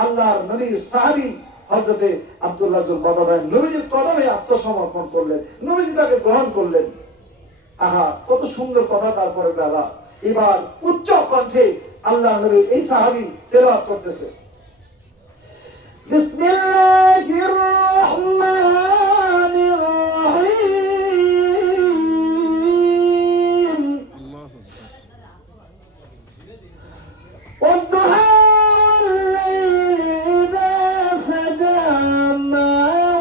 আল্লাহর নবীর সাহাবী হযরতে আব্দুল্লাহ যুল বাদাদান নবীজির কদমে আত্মসমর্পণ করলেন, নবীজি তাকে গ্রহণ করলেন। আহা, কত সুন্দর কথা। তারপরে বাবা এবার উচ্চ কণ্ঠে আল্লাহ নবী এই সাহাবী তেলাওয়াত করতেছে, বিসমিল্লাহির রহমানির রহিম। والضحى إذا سجى ما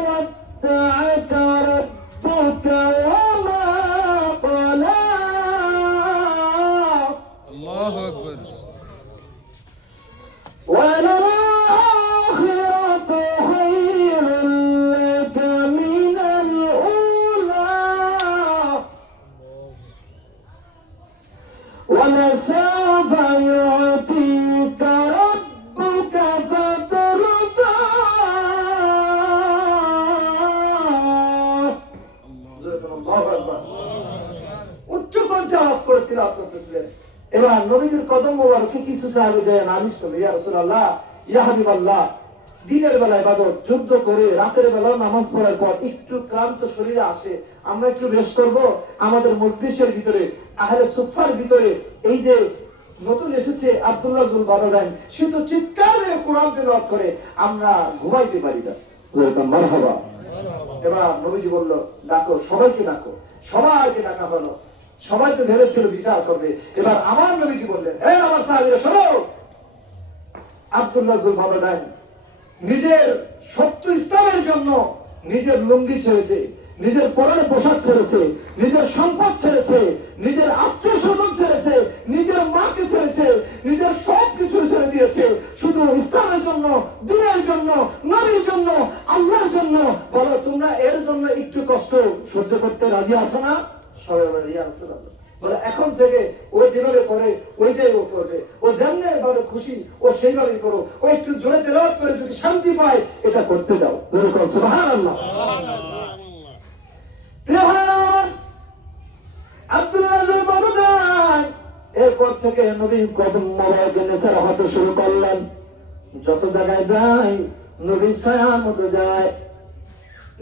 ودعك ربك وما قلى. الله أكبر. وللآخرة خير لك من الأولى ولسوف يعطيك ربك فترضى. উচ্চ কণ্ঠে আওয়াজ করে তিলাওয়াত করতেছিলেন। এবার নবীজির কদম মোবারকে কিছু সাহাবী যায় নালিশ করবে, ইয়া রাসূলুল্লাহ, ইয়া হাবিবাল্লাহ, দিনের বেলা ইবাদত, যুদ্ধ করে রাতের বেলা নামাজ পড়ার পর একটু ক্লান্ত শরীরে আসে, আমরা একটু রেস্ট করব। আমাদের মজলিসের ভিতরে, আহলে সুফার ভিতরে এই যে নতুন এসেছে আব্দুল্লাহ যুল বাদাদান, সে তো চিৎকার করে কোরআন তেলাওয়াত করে, আমরা ঘুমাইতে পারি না। মারহাবা। এবার নবীজি বলল, ডাকো, সবাইকে ডাকো। সবাইকে ডাকা হলো, সবাই তো ভেবেছিল বিচার করবে। এবার আমার নবীজি বললেন, হে আমার সাহাবীরা শোনো, আব্দুল্লাহ যুল বাদাদান নিজের সত্য ইসলামের জন্য নিজের লুঙ্গি ছেড়েছে, নিজের পরনে পোশাক ছেড়েছে, নিজের সম্পদ ছেড়েছে, নিজের আত্মীয় স্বজন ছেড়েছে, নিজের মাকে ছেড়েছে, নিজের সব কিছু ছেড়ে দিয়েছে শুধু ইসলামের জন্য, দ্বীনের জন্য, নবীর জন্য, আল্লাহর জন্য। বলো, তোমরা এর জন্য একটু কষ্ট সহ্য করতে রাজি আছো না? সবাই বলে, ইয়া রাসূলুল্লাহ। বলে, এখন থেকে ও যেভাবে করে ওইটাই ও করবে, ও যেমনি ভাবে খুশি ও সেইভাবেই করো, ও একটু জোরে তেলাওয়াত করে যদি শান্তি পায় এটা করতে দাও। সুবহানাল্লাহ। এরপর থেকে নবী কদম মোবারকে নেসার হতে শুরু করলেন। যত জায়গায় যায় নবী ছায়ার মতো যায়,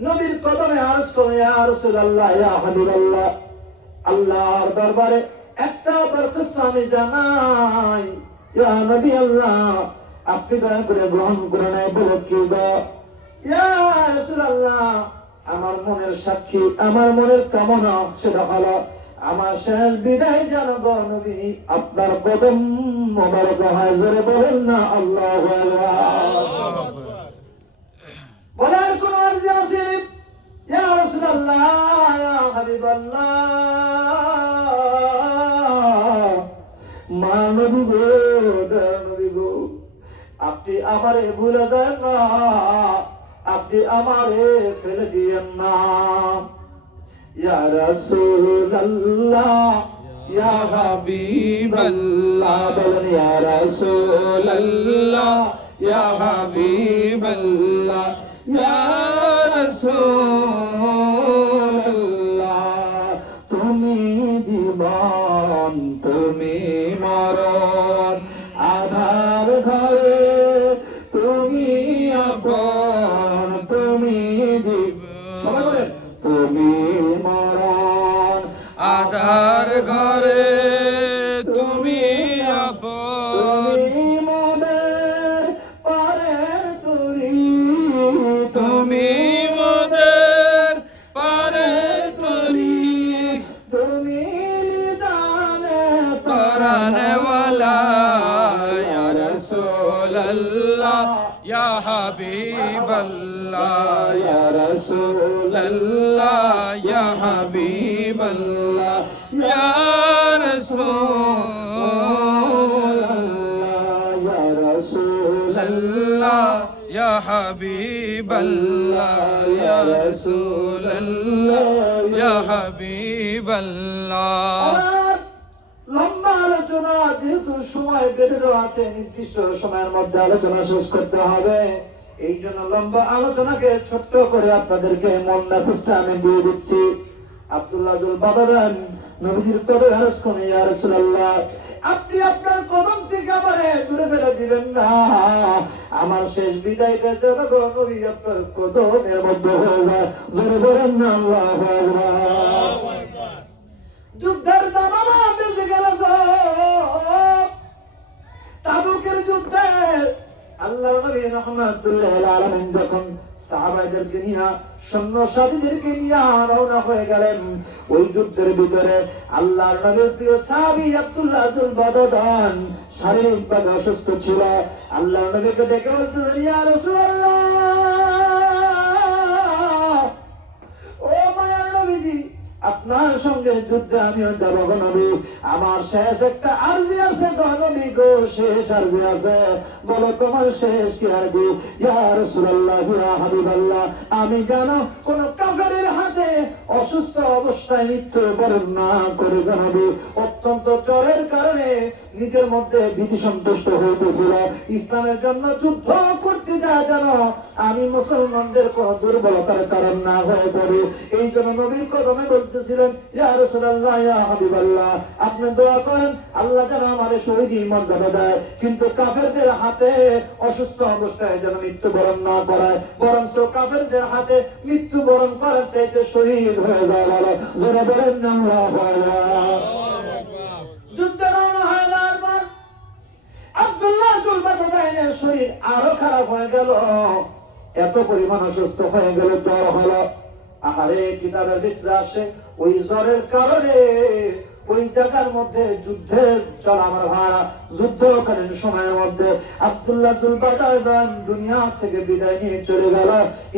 নবীর কদমে আরজ করে, ইয়া রাসূলুল্লাহ, ইয়া হাবিবাল্লাহ, আল্লাহর দরবারে একটা দরখাস্ত আমি জানাই, ইয়া নবী আল্লাহ, আপনি দয়া করে গ্রহণ করে নেয়। বলো কি গো? ইয়া রাসূলুল্লাহ, আমার মনের সাক্ষী, আমার মনের কামনা সেটা হলো আমার শেষ বিদায় জানাবো নবী আপনার কদম মোবারক হয়। জোরে বলেন না আল্লাহু আকবার। বলার কোন অর্থ আছে? ইয়া রাসূলুল্লাহ, ইয়া হাবিবাল্লাহ, মা নবী গো, নবী গো, আপনি আমারে ভুলে যান না, আপনি আমারে ফেলে দিয়েন না। ইয়া রাসূলুল্লাহ ইয়া হাবিবাল্লাহ, বলেন ইয়া রাসূলুল্লাহ ইয়া হাবিবাল্লাহ, ইয়া রাসূলুল্লাহ। তুমি জীবন তুমি মরণ, আধার ঘরে তুমি আপন, তুমি সবাই বলেন তুমি মরণ, আধার ঘরে তুমি আপন, তুমি মনের পারের তরি, তুমি মোদের পারের তরি, তুমি নিদানে পরানওয়ালা ইয়া রাসূলুল্লাহ ইয়া হাবিবাল্লাহ, ইয়া রাসূলুল্লাহ ইয়া হাবিবাল্লাহ, ইয়া রাসূলুল্লাহ ইয়া হাবিবাল্লাহ, ইয়া রাসূলুল্লাহ ইয়া হাবিবাল্লাহ। আর লম্বা আলোচনা, যেহেতু সময় বেঁধে দেওয়া আছে, নির্দিষ্ট সময়ের মধ্যে আলোচনা শেষ করতে হবে, এই জন্য লম্বা আলোচনাকে ছোট্ট করে আপনাদেরকে মূল মেসেজটা আমি দিয়ে দিচ্ছি। আব্দুল্লাহ জুল বাদারান নবীজির কদমে আরজ করে, ইয়া রাসূলুল্লাহ আপনি আপনার কদম থেকে আমারে দূরে ফেলে দিবেন না, আমার শেষ বিদায়টা যেন নবী আপনার কদমের মধ্যে হয়ে যায়। জোরে বলেন না আল্লাহু আকবার। যুদ্ধের দামামা বেজে গেল গো, তাবুকের যুদ্ধে আল্লাহর নবী রাহমাতুল্লাহ আলামিন যখন সাহাবাদেরকে নিয়ে, সৈন্য সাথীদেরকে নিয়ে রওনা হয়ে গেলেন, ওই যুদ্ধের ভিতরে আল্লাহর নবীর প্রিয় সাহাবী আব্দুল্লাহ জুল বাদাদান শারীরিকভাবে অসুস্থ ছিল। আল্লাহর নবীকে ডেকে বলতেছেন, ইয়া রাসূলুল্লাহ ও মায়ার নবীজি, আপনার সঙ্গে যুদ্ধে আমিও যাব গো নবী, আমার শেষ একটা আরজি আছে গো নবী গো, শেষ আরজি আছে, বলো তোমার শেষ কি আরজি? ইয়া রাসূলুল্লাহ ইয়া হাবিবাল্লাহ, আমি জানো কোন কাফেরের হাতে অসুস্থ অবস্থায় মৃত্যুবরণ না করে গো নবী, অত্যন্ত জ্বরের কারণে নিজের মধ্যে ভীতি সন্তুষ্ট হইতেছিল, ইসলামের জন্য যুদ্ধ করতে যায় যেন আমি মুসলমানদের কোন দুর্বলতার কারণ না হয়ে পড়ি, এই জন্য নবীর কদমে বলতেছিলেন, ইয়া রাসূলুল্লাহ ইয়া হাবিবাল্লাহ আপনি দোয়া করেন আল্লাহ যেন আমারে শহীদ মর্যাদা দেয়, কিন্তু কাফেরদের হাতে অসুস্থ অবস্থায় যেন মৃত্যুবরণ না করায়, বরঞ্চ কাফেরদের হাতে মৃত্যুবরণ করার চাইতে শহীদ হয়ে যায়। বলো জোরে বলেন না আল্লাহু আকবার। যুদ্ধে রওনা হয়ে যাওয়ার পর আব্দুল্লাহ জুল বাদাদানের শরীর আরো খারাপ হয়ে গেল, এত পরিমাণ অসুস্থ হয়ে গেল, জ্বর হলো। আহারে কিতাবের ভিতরে আসে, ওই জ্বরের কারণে ওই জায়গার মধ্যে যুদ্ধের চলা, আমার ভাড়া যুদ্ধকালীন সময়ের মধ্যে আব্দুল্লাহ জুল বাদাদান দুনিয়া থেকে বিদায় নিয়ে চলে গেল।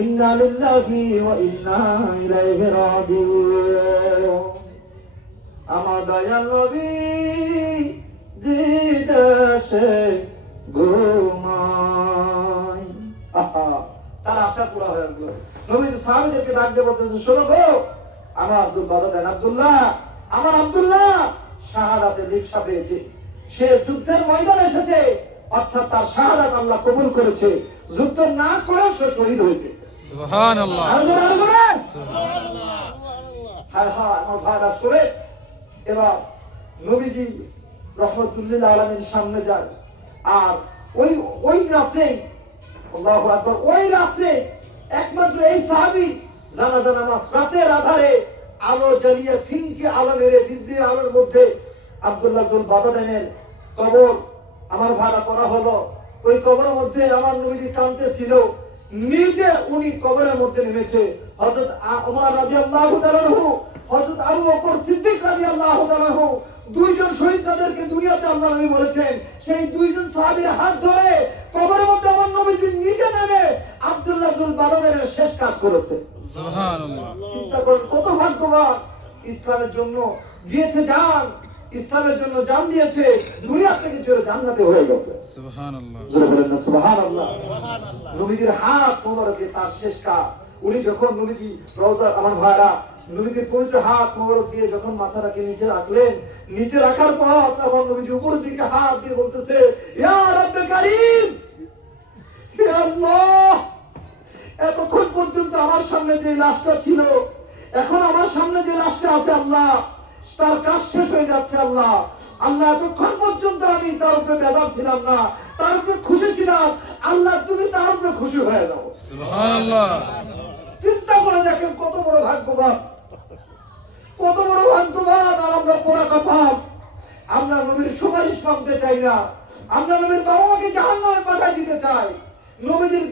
ইন্না লিল্লাহি ওয়া ইন্না ইলাইহি রাজিউন। আমার দয়াল নবী দেশে ঘুমায়, আহা তার আশা পুরা হয়ে গেল। নবী সাহাবীদেরকে ডাক দিয়ে বলতেছে, শোনো গো আমার আব্দুল বাদাদান আব্দুল্লাহ, আমার আব্দুল্লাহ শাহাদাতের দীক্ষা পেয়েছে, সে যুদ্ধের ময়দানে এসেছে, অর্থাৎ তার শাহাদাত আল্লাহ কবুল করেছে, যুদ্ধ না করে সে শহীদ হয়েছে। সুবহানাল্লাহ সুবহানাল্লাহ। হ্যাঁ হ্যাঁ আমার ভাইরা শুনে, এবার নবীজি রহমতুল্লাহ আলামিনের সামনে যায়, আর ওই রাতে আল্লাহু আকবার, ওই রাতে একমাত্র এই সাহাবী জানাজা নামাজ রাতের আধারে আলো জ্বালিয়ে ফিনকে আলো মেরে বিদ্যুৎ আলোর মধ্যে আব্দুল্লাহ জুল বাদাদানের কবর আমার ভাড়া করা হলো। ওই কবরের মধ্যে আমার নবীজি কাঁদতেছিল, নিজে উনি কবরের মধ্যে নেমেছে। হযরত ওমর রাদিয়াল্লাহু তাআলা আনহু, হযরত আবু বকর সিদ্দিক রাদিয়াল্লাহু তাআলা আনহু, দুইজন শহীদ যাদেরকে দুনিয়াতে আল্লাহ নবী বলেছেন, সেই দুইজন সাহাবীর হাত ধরে কবরের মধ্যে আমার নবীজি নিজে নেমে আব্দুল্লাহ জুল বাদাদানের শেষ কাজ করেছে। সুবহানাল্লাহ। চিন্তা করেন কত ভাগ্যবান, ইসলামের জন্য গিয়েছে জান, ইসলামের জন্য জান দিয়েছে, দুনিয়া থেকে চলে জান্নাতে হয়ে গেছে। সুবহানাল্লাহ। জোরে বলেন না সুবহানাল্লাহ। নবীজির হাত মোবারকে তার শেষ কাজ। উনি যখন নবীজি রওজা, আমার ভাইরা, নবীজির পবিত্র হাত মোবারক দিয়ে যখন মাথাটাকে নিচে রাখলেন, নিচে রাখার পর তখন নবীজি উপরের দিকে হাত দিয়ে বলতেছে, ইয়া রাব্বে কারীম, হে আল্লাহ, এতক্ষণ পর্যন্ত আমার সামনে যে লাশটা ছিল, এখন আমার সামনে যে লাশটা আছে আল্লাহ, তার কাজ শেষ হয়ে যাচ্ছে আল্লাহ। আল্লাহ, এতক্ষণ পর্যন্ত আমি তার উপরে বেজার ছিলাম না, তার উপরে খুশি ছিলাম, আল্লাহ তুমি তার উপরে খুশি হয়ে যাও। সুবহানাল্লাহ। চিন্তা করে দেখেন কত বড় ভাগ্যবান, কত বড় ভাগ্যবান। আর আমরা পোড়া কপাল, আমরা নবীর সুপারিশ মানতে চাই না, আমরা নবীর বাবা মাকে জাহান্নামে পাঠাই দিতে চাই। নবীজির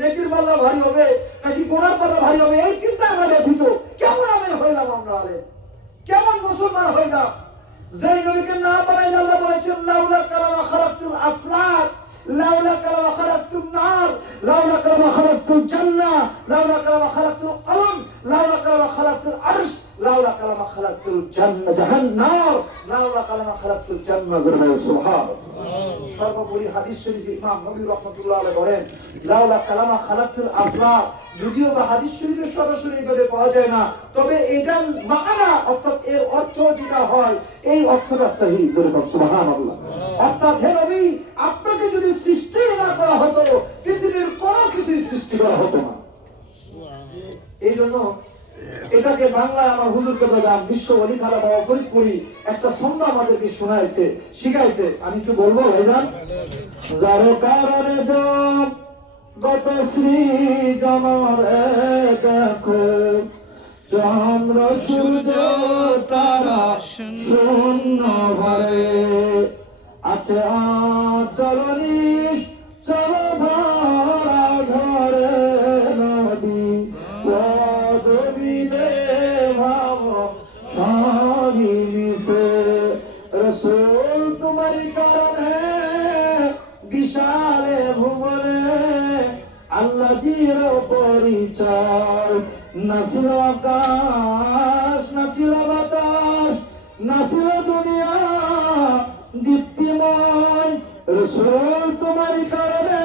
নেকির পাল্লা ভারী হবে নাকি গোনার পাল্লা ভারী হবে, এই চিন্তা আমরা ব্যথিত। কেমন আমের হইলাম আমরা, আলেম কেমন মুসলমান হইলাম? যে নবীকে না বানাইলে আল্লাহ বলেছেন, লাউলা কালামা খালাকতুল আফলাক, লাউলা কালামা খালাকতুন নার, লাউলা কালামা খালাকতুল জান্নাহ, লাউলা কালামা খালাকতুল কলম, লাউলা কালামা খালাকতুল আরশ, লাউলা কালামা খালাকতুল জান্নাহ জাহান্নাম, লাউলা কালামা খালাকতুল জান্নাহ। সুবহানাল্লাহ। সর্বোপরি হাদিস শরীফে ইমাম নবী রাহমাতুল্লাহ আলাইহি বলেন, লাউলা কালামা খালাকতুল আফলাক, যদিও বা হাদিস শরীফে সরাসরি এভাবে পাওয়া যায় না, তবে এটার মানা অর্থাৎ এর অর্থ যেটা হয়, এই অর্থটা সহিহ। সুবহানাল্লাহ। অর্থাৎ হে নবী, আপনাকে যদি সৃষ্টি না করা হতো, পৃথিবীর কোনো কিছু সৃষ্টি করা হতো না। এই জন্য এটাকে বাংলায় আমার হুজুরকে বললাম, বিশ্ব ওলি খালা বাবা ফরিদপুরি একটা ছন্দ আমাদেরকে শোনাইছে, শিখাইছে। আমি একটু বলবো ভাইজান। যার কারণে গত শ্রী জমর দেখো, চন্দ্র সূর্য তারা শূন্য ভরে আছে আচরণী চলধারা ধরে নদী পদবিদে ভাব সবই মিশে। রসূল তোমারই কারণে বিশালে ভুবনে আল্লাহ জির পরিচয়, নাছিল আকাশ, নাছিল বাতাস, নাছিল দুনিয়া দীপ্তিময়। রসূল তোমারই কারণে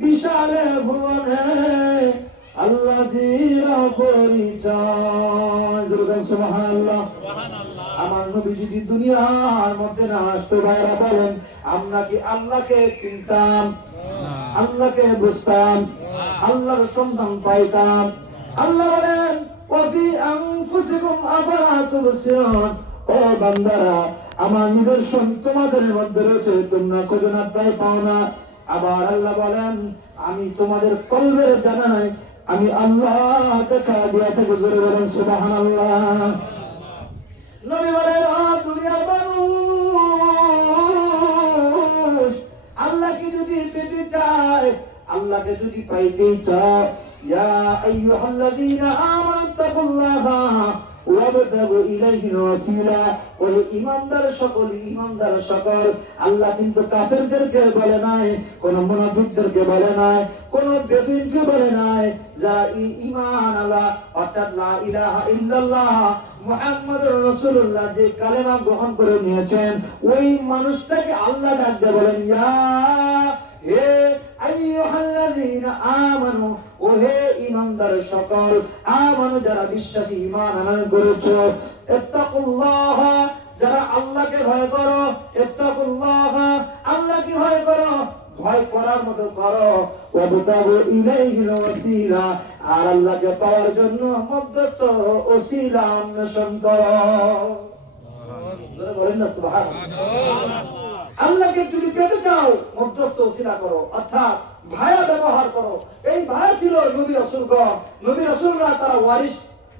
বিশালে ভুবনে আল্লাহ জির পরিচয়। সুবহানাল্লাহ। আমার নবী যদি দুনিয়ার মধ্যে না আসতো, ভাইরা বলেন, আমরা কি আল্লাহকে চিনতাম? আল্লাহকে বুঝতাম? আল্লাহর সন্ধান পাইতাম? আল্লাহ বলেন, ওয়াফি আনফুসিকুম আফালা তুবসিরুন, ও বান্দারা, আমার নিদর্শন তোমাদের মধ্যে রয়েছে, তোমরা খোঁজো না, তাই পাও না। আবার আল্লাহ বলেন, আমি তোমাদের কলবের জানা নাই, আমি আল্লাহ দেখা দিয়া থেকে। জোরে বলেন সুবহানাল্লাহ। নবী বলেন, দুনিয়ার মানুষ আল্লাহকে যদি পেতে চায়, আল্লাহকে যদি পাইতে চায়, ইয়া আইয়ুহাল্লাযীনা আমানু তাকুল্লাহা ওয়াবতাগু ইলাইহিল ওয়াসিলা। ওই ঈমানদার সকল, আল্লাহ কিন্তু কাফেরদেরকে বলে নাই, কোন মুনাফিকদেরকে বলে নাই, কোন বেঈমানকে বলে নাই, যারা ঈমান আলা অর্থাৎ লা ইলাহা ইল্লাল্লাহ মুহাম্মাদুর রাসূলুল্লাহ যে কালেমা গ্রহণ করে নিয়েছেন, ওই মানুষটাকে আল্লাহ ডাক দিয়ে বলেন, ইয়া হে আইয়ুহাল্লাযীনা আমানু, ও হে ঈমানদার সকল, আমানু যারা বিশ্বাসী, ঈমান আনয়ন করেছো, ইত্তাকুল্লাহ, যারা আল্লাহকে ভয় করো, ইত্তাকুল্লাহ, আল্লাহকে ভয় করো, ভয় করার মতো করো, ওয়াবতাগু ইলাইহিল ওয়াসিলা, আর আল্লাহকে পাওয়ার জন্য মধ্যস্থ ওসিলা অন্বেষণ করো। বলেন না সুবহানাল্লাহ। আল্লাহকে যদি পেতে চাও, মধ্যস্থ ওসিলা করো, অর্থাৎ ভায়া ব্যবহার করো। এই ভায়া ছিল নবী রাসূলগণ। নবী রাসূলরা তারা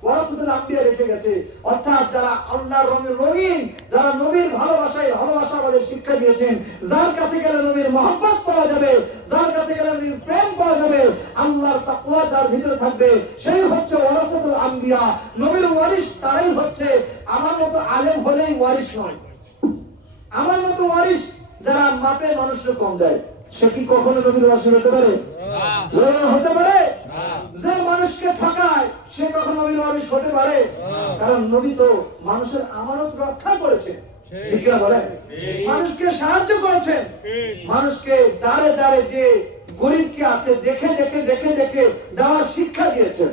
ওয়ারাসাতুল আম্বিয়া রেখে গেছে, অর্থাৎ যারা আল্লাহর রঙিন, যারা নবীর ভালোবাসা আমাদের শিক্ষা দিয়েছেন, যার কাছে গেলে নবীর মহব্বত পাওয়া যাবে, যার কাছে গেলে নবীর প্রেম পাওয়া যাবে, আল্লাহর তাকওয়া যার ভিতরে থাকবে, সেই হচ্ছে ওয়ারাসাতুল আম্বিয়া। নবীর ওয়ারিস তারাই হচ্ছে। আমার মতো আলেম হলেই ওয়ারিস নয়, আমার মতো ওয়ারিস যারা মাপে মানুষকে কম দেয়, সে কি কখনো নবীর ওয়ারিস হতে পারে? হতে পারে? যে মানুষকে ঠকায় সে কখনো নবীর ওয়ারিস হতে পারে? কারণ নবী তো মানুষের আমানত রক্ষা করেছেন, ঠিক না বলেন? মানুষকে সাহায্য করেছেন, মানুষকে দাঁড়ে দাঁড়ে যে গরিবকে আছে দেখে দেখে দেখে দেখে দেওয়ার শিক্ষা দিয়েছেন।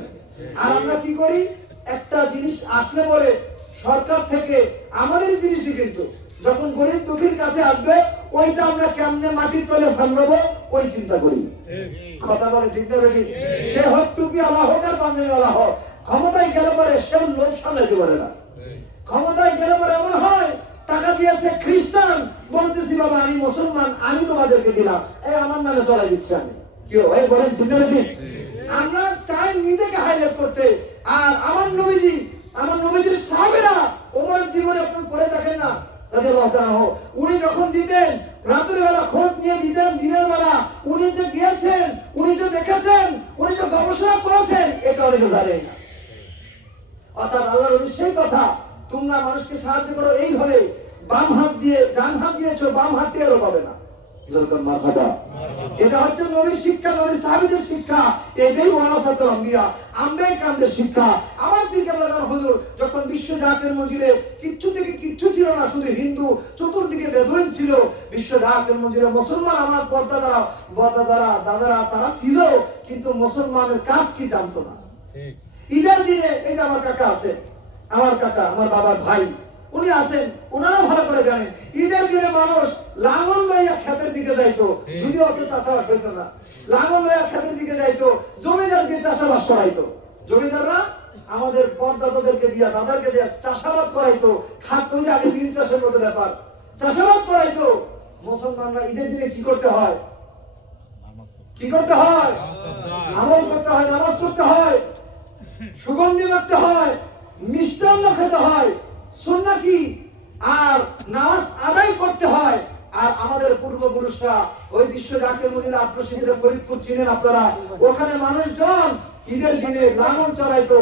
আর আমরা কি করি, একটা জিনিস আসলে পরে সরকার থেকে আমাদের জিনিসই, কিন্তু যখন গরিব দুঃখীর কাছে আসবে ওইটা আমরা কেমনে মাটির তলে ফেলবো ওই চিন্তা করি। কথা বলে ঠিক না বেশি? সে হোক টুপি আলা হোক আর পাঞ্জাবি আলা হোক, ক্ষমতায় গেলে পরে সে লোক সামলাতে পারে না। ক্ষমতায় গেলে পরে এমন হয়, টাকা দিয়েছে খ্রিস্টান, বলতেছি বাবা আমি মুসলমান, আমি তোমাদেরকে দিলাম, এই আমার নামে চলাই দিচ্ছি আমি। কেউ এই বলেন ঠিক না বেশি? আমরা চাই নিজেকে হাইলাইট করতে। আর আমার নবীজির সাহাবীরা ওমরের জীবনে আপনি করে দেখেন না, উনি যখন দিতেন রাতের বেলা খোঁজ নিয়ে দিতেন, দিনের বেলা উনি যে গিয়েছেন, উনি যে দেখেছেন, উনি যে গবেষণা করেছেন, এটা অনেকে জানে না। অর্থাৎ আল্লাহর নবী সেই কথা, তোমরা মানুষকে সাহায্য করো এইভাবে, বাম হাত দিয়ে ডান হাত দিয়েছো, বাম হাত দিয়ে পাবে না। এটা হচ্ছে নবীর শিক্ষা, নবীর সাহাবীদের শিক্ষা, এটাই ওয়ারাসাতুল আম্বিয়া, আম্বিয়া কিরামদের শিক্ষা। আমার দিকে বলেন হুজুর, যখন বিশ্ব জাকের মঞ্জিলে কিচ্ছু থেকে কিচ্ছু ছিল না, শুধু হিন্দু, চতুর্দিকে বেদুইন ছিল, বিশ্ব জাকের মঞ্জিলে মুসলমান আমার পর্দাদারা দাদারা তারা ছিল, কিন্তু মুসলমানের কাজ কি জানতো না। ঈদের দিনে এই যে আমার কাকা আছে, আমার কাকা, আমার বাবার ভাই, উনি আছেন, ওনারা ভালো করে জানেন, ঈদের দিনে মানুষ লাঙ্গল লইয়া ক্ষেতের দিকে যাইতো, যদিও ওকে চাষাবাস হইতো না, লাঙ্গল লইয়া ক্ষেতের দিকে যাইতো, জমিদারকে চাষাবাস করাইতো। জমিদাররা আমাদের পরদাদাদেরকে দিয়া, দাদারকে দিয়া চাষাবাদ করাইতো, খাত কইলে আগে বিন চাষের মতো ব্যাপার, চাষাবাদ করাইতো। মুসলমানরা ঈদের দিনে কি করতে হয়? কি করতে হয়? আমল করতে হয়, নামাজ পড়তে হয়, সুগন্ধি মাখতে হয়, মিষ্টান্ন খেতে হয়, সুন্নাহ কি আর নামাজ আদায় করতে হয়। আর আমাদের পূর্বপুরুষরা ওই বিশ্ব জাকের মদিনা আত্মশিবিরে ফরিদপুর চিনেন আপনারা, ওখানে মানুষজন ঈদের দিনে লাঙল চড়াইতো।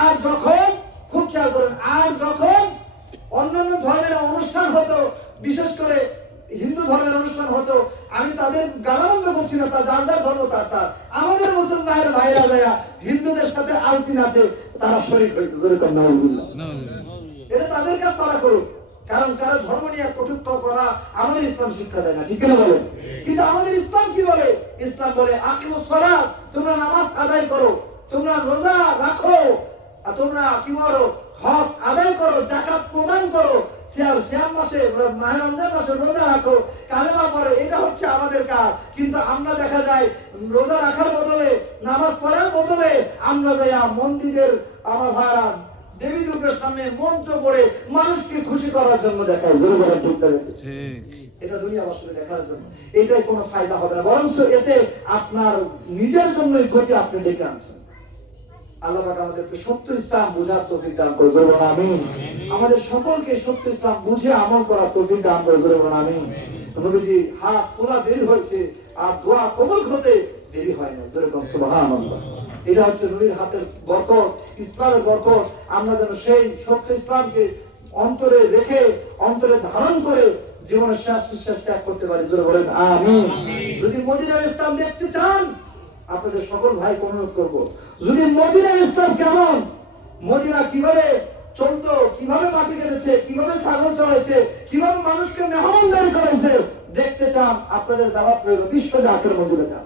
আর যখন খুব খেয়াল করেন, আর যখন অন্যান্য ধর্মের অনুষ্ঠান হতো, বিশেষ করে হিন্দু ধর্মের অনুষ্ঠান হতো, আমি তাদের গালামন্দ করছি না, তা যার যার ধর্ম তার তার, আমাদের মুসলমানের ভাইরা যায়া হিন্দুদের সাথে আলপি নাচে, তারা শরীক হইতো। এটা তাদের কাজ তারা করুক, কারণ তারা ধর্ম নিয়ে কটূক্ত করা আমাদের ইসলাম শিক্ষা দেয় না, ঠিক না বলে? কিন্তু আমাদের ইসলাম কি বলে? ইসলাম বলে আকিমুস সালাত, তোমরা নামাজ আদায় করো, তোমরা রোজা রাখো, আর তোমরা কি বলো হজ আদায় করো, যাকাত প্রদান করো, সিয়াম মাসে মাহে রমজান মাসে রোজা রাখো, কালেমা পড়ো, এটা হচ্ছে আমাদের কাজ। কিন্তু আমরা দেখা যায় রোজা রাখার বদলে, নামাজ পড়ার বদলে আমরা যাই মন্দিরের আমার ভাইরা দেবী দুর্গার সামনে মন্ত্র পড়ে মানুষকে খুশি করার জন্য দেখায়। এটা দুনিয়া আসলে দেখার জন্য, এটাই কোনো ফায়দা হবে না, বরং এতে আপনার নিজের জন্যই ক্ষতি আপনি ডেকে আনছেন। আল্লাহ পাক আমাদেরকে সত্য ইসলাম বুঝার তৌফিক দান করে, বলুন আমিন। আমাদের সকলকে সত্য ইসলাম বুঝে আমল করার তৌফিক দান করে, বলুন আমিন। নবীজি হাত তোলা দেরি হয়েছে, আর দোয়া কবুল হতে দেরি হয় না, যেরকম সুবহানাল্লাহ। এটা হচ্ছে নবীর হাতের বরকত, ইসলামের বরকত। আমরা যেন সেই সত্য ইসলামকে অন্তরে রেখে, অন্তরে ধারণ করে জীবনের শেষ নিঃশ্বাস ত্যাগ করতে পারি, জোরে বলেন আমিন। যদি মদিনার ইসলাম দেখতে চান, আপনাদের সকল ভাইকে অনুরোধ করবো, যদি মদিনার ইসলাম কেমন, মদিনা কিভাবে চলতো, কিভাবে মাটি কেটেছে, কিভাবে ছাগল চড়াইছে, কিভাবে মানুষকে মেহমানদারি করেছে দেখতে চান, আপনাদের দাওয়াত রইল বিশ্ব জাকের মন্দিরে যান।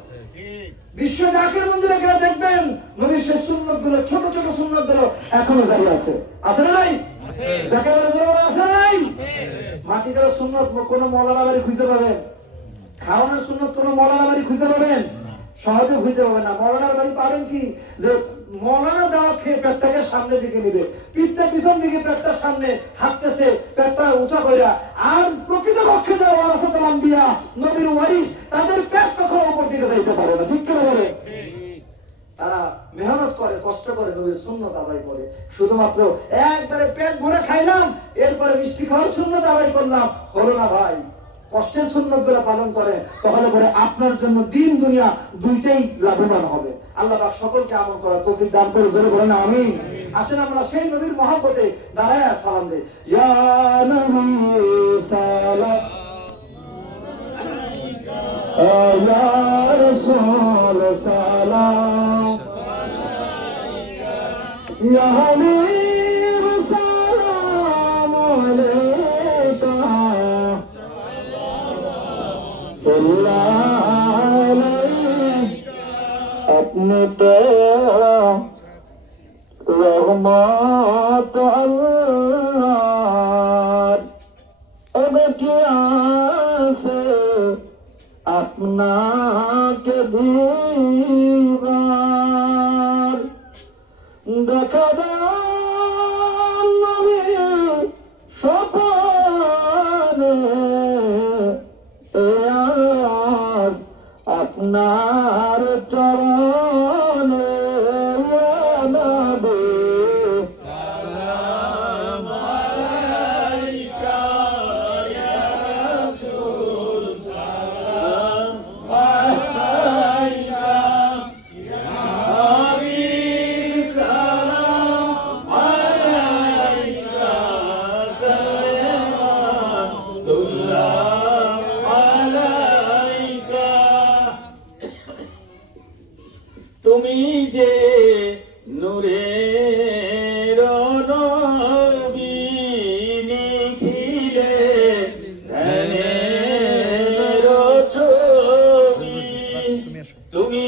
বিশ্ব জাকের মন্দিরে গিয়ে দেখবেন নবীর সেই সুন্নাত গুলো, ছোট ছোট সুন্নাত গুলো এখনো জারি আছে, আছে না নাই? জাকের মন্দিরে আছে না নাই? মাটি কাটা সুন্নাত কোন মৌলানা বাড়ি খুঁজে পাবেন? খাওয়ানোর সুন্নাত কোন মৌলানা বাড়ি খুঁজে পাবেন? সহজে খুঁজে পাবেন না। মৌলানার বাড়ি পাবেন কি, যে মৌলানা দেওয়া খেয়ে পেটটাকে সামনে দিকে নিবে, পিঠটা পিছন দিকে, পেটটা সামনে হাঁটতেছে, পেটটা উঁচা কইরা। আর প্রকৃত পক্ষে যারা ওয়ারাসাতুল আম্বিয়া, নবীর ওয়ারিস, তাদের পেট কখনো উপর দিকে যাইতে পারে না, ঠিক করে বলে? তারা মেহনত করে, কষ্ট করে, নবীর সুন্নাত আদায় করে। শুধুমাত্র একবারে পেট ভরে খাইলাম, এরপরে মিষ্টি খাওয়ার সুন্নাত আদায় করলাম, হলো না ভাই। কষ্টের সুন্নাত গুলো পালন করে, তাহলে পরে আপনার জন্য দিন দুনিয়া দুইটাই লাভবান হবে। আল্লাহ পাক সকলকে আমল করার তৌফিক দান করে, জোরে বলেন আমিন। আসেন আমরা সেই নবীর মহব্বতে দাঁড়ায় সালাম দেই। ইয়া নবী সালাম या रसूल सलाम या हबीब सलाम अलैका अपने तो रहमत अल्लाह अब क्या से अपना के दीवार দেখা দান নবী স্বপনে এ আজ আপনার চরণে ইয়া নবী সালাম আলাইকা ইয়া রাসূল সালাম আলাইকা ইয়া হাবিব সালাম আলাইকা সালামুল্লাহ আলাইকা তুমি যে নূরের নবী নিখিলে ধ্যানের ছবি তুমি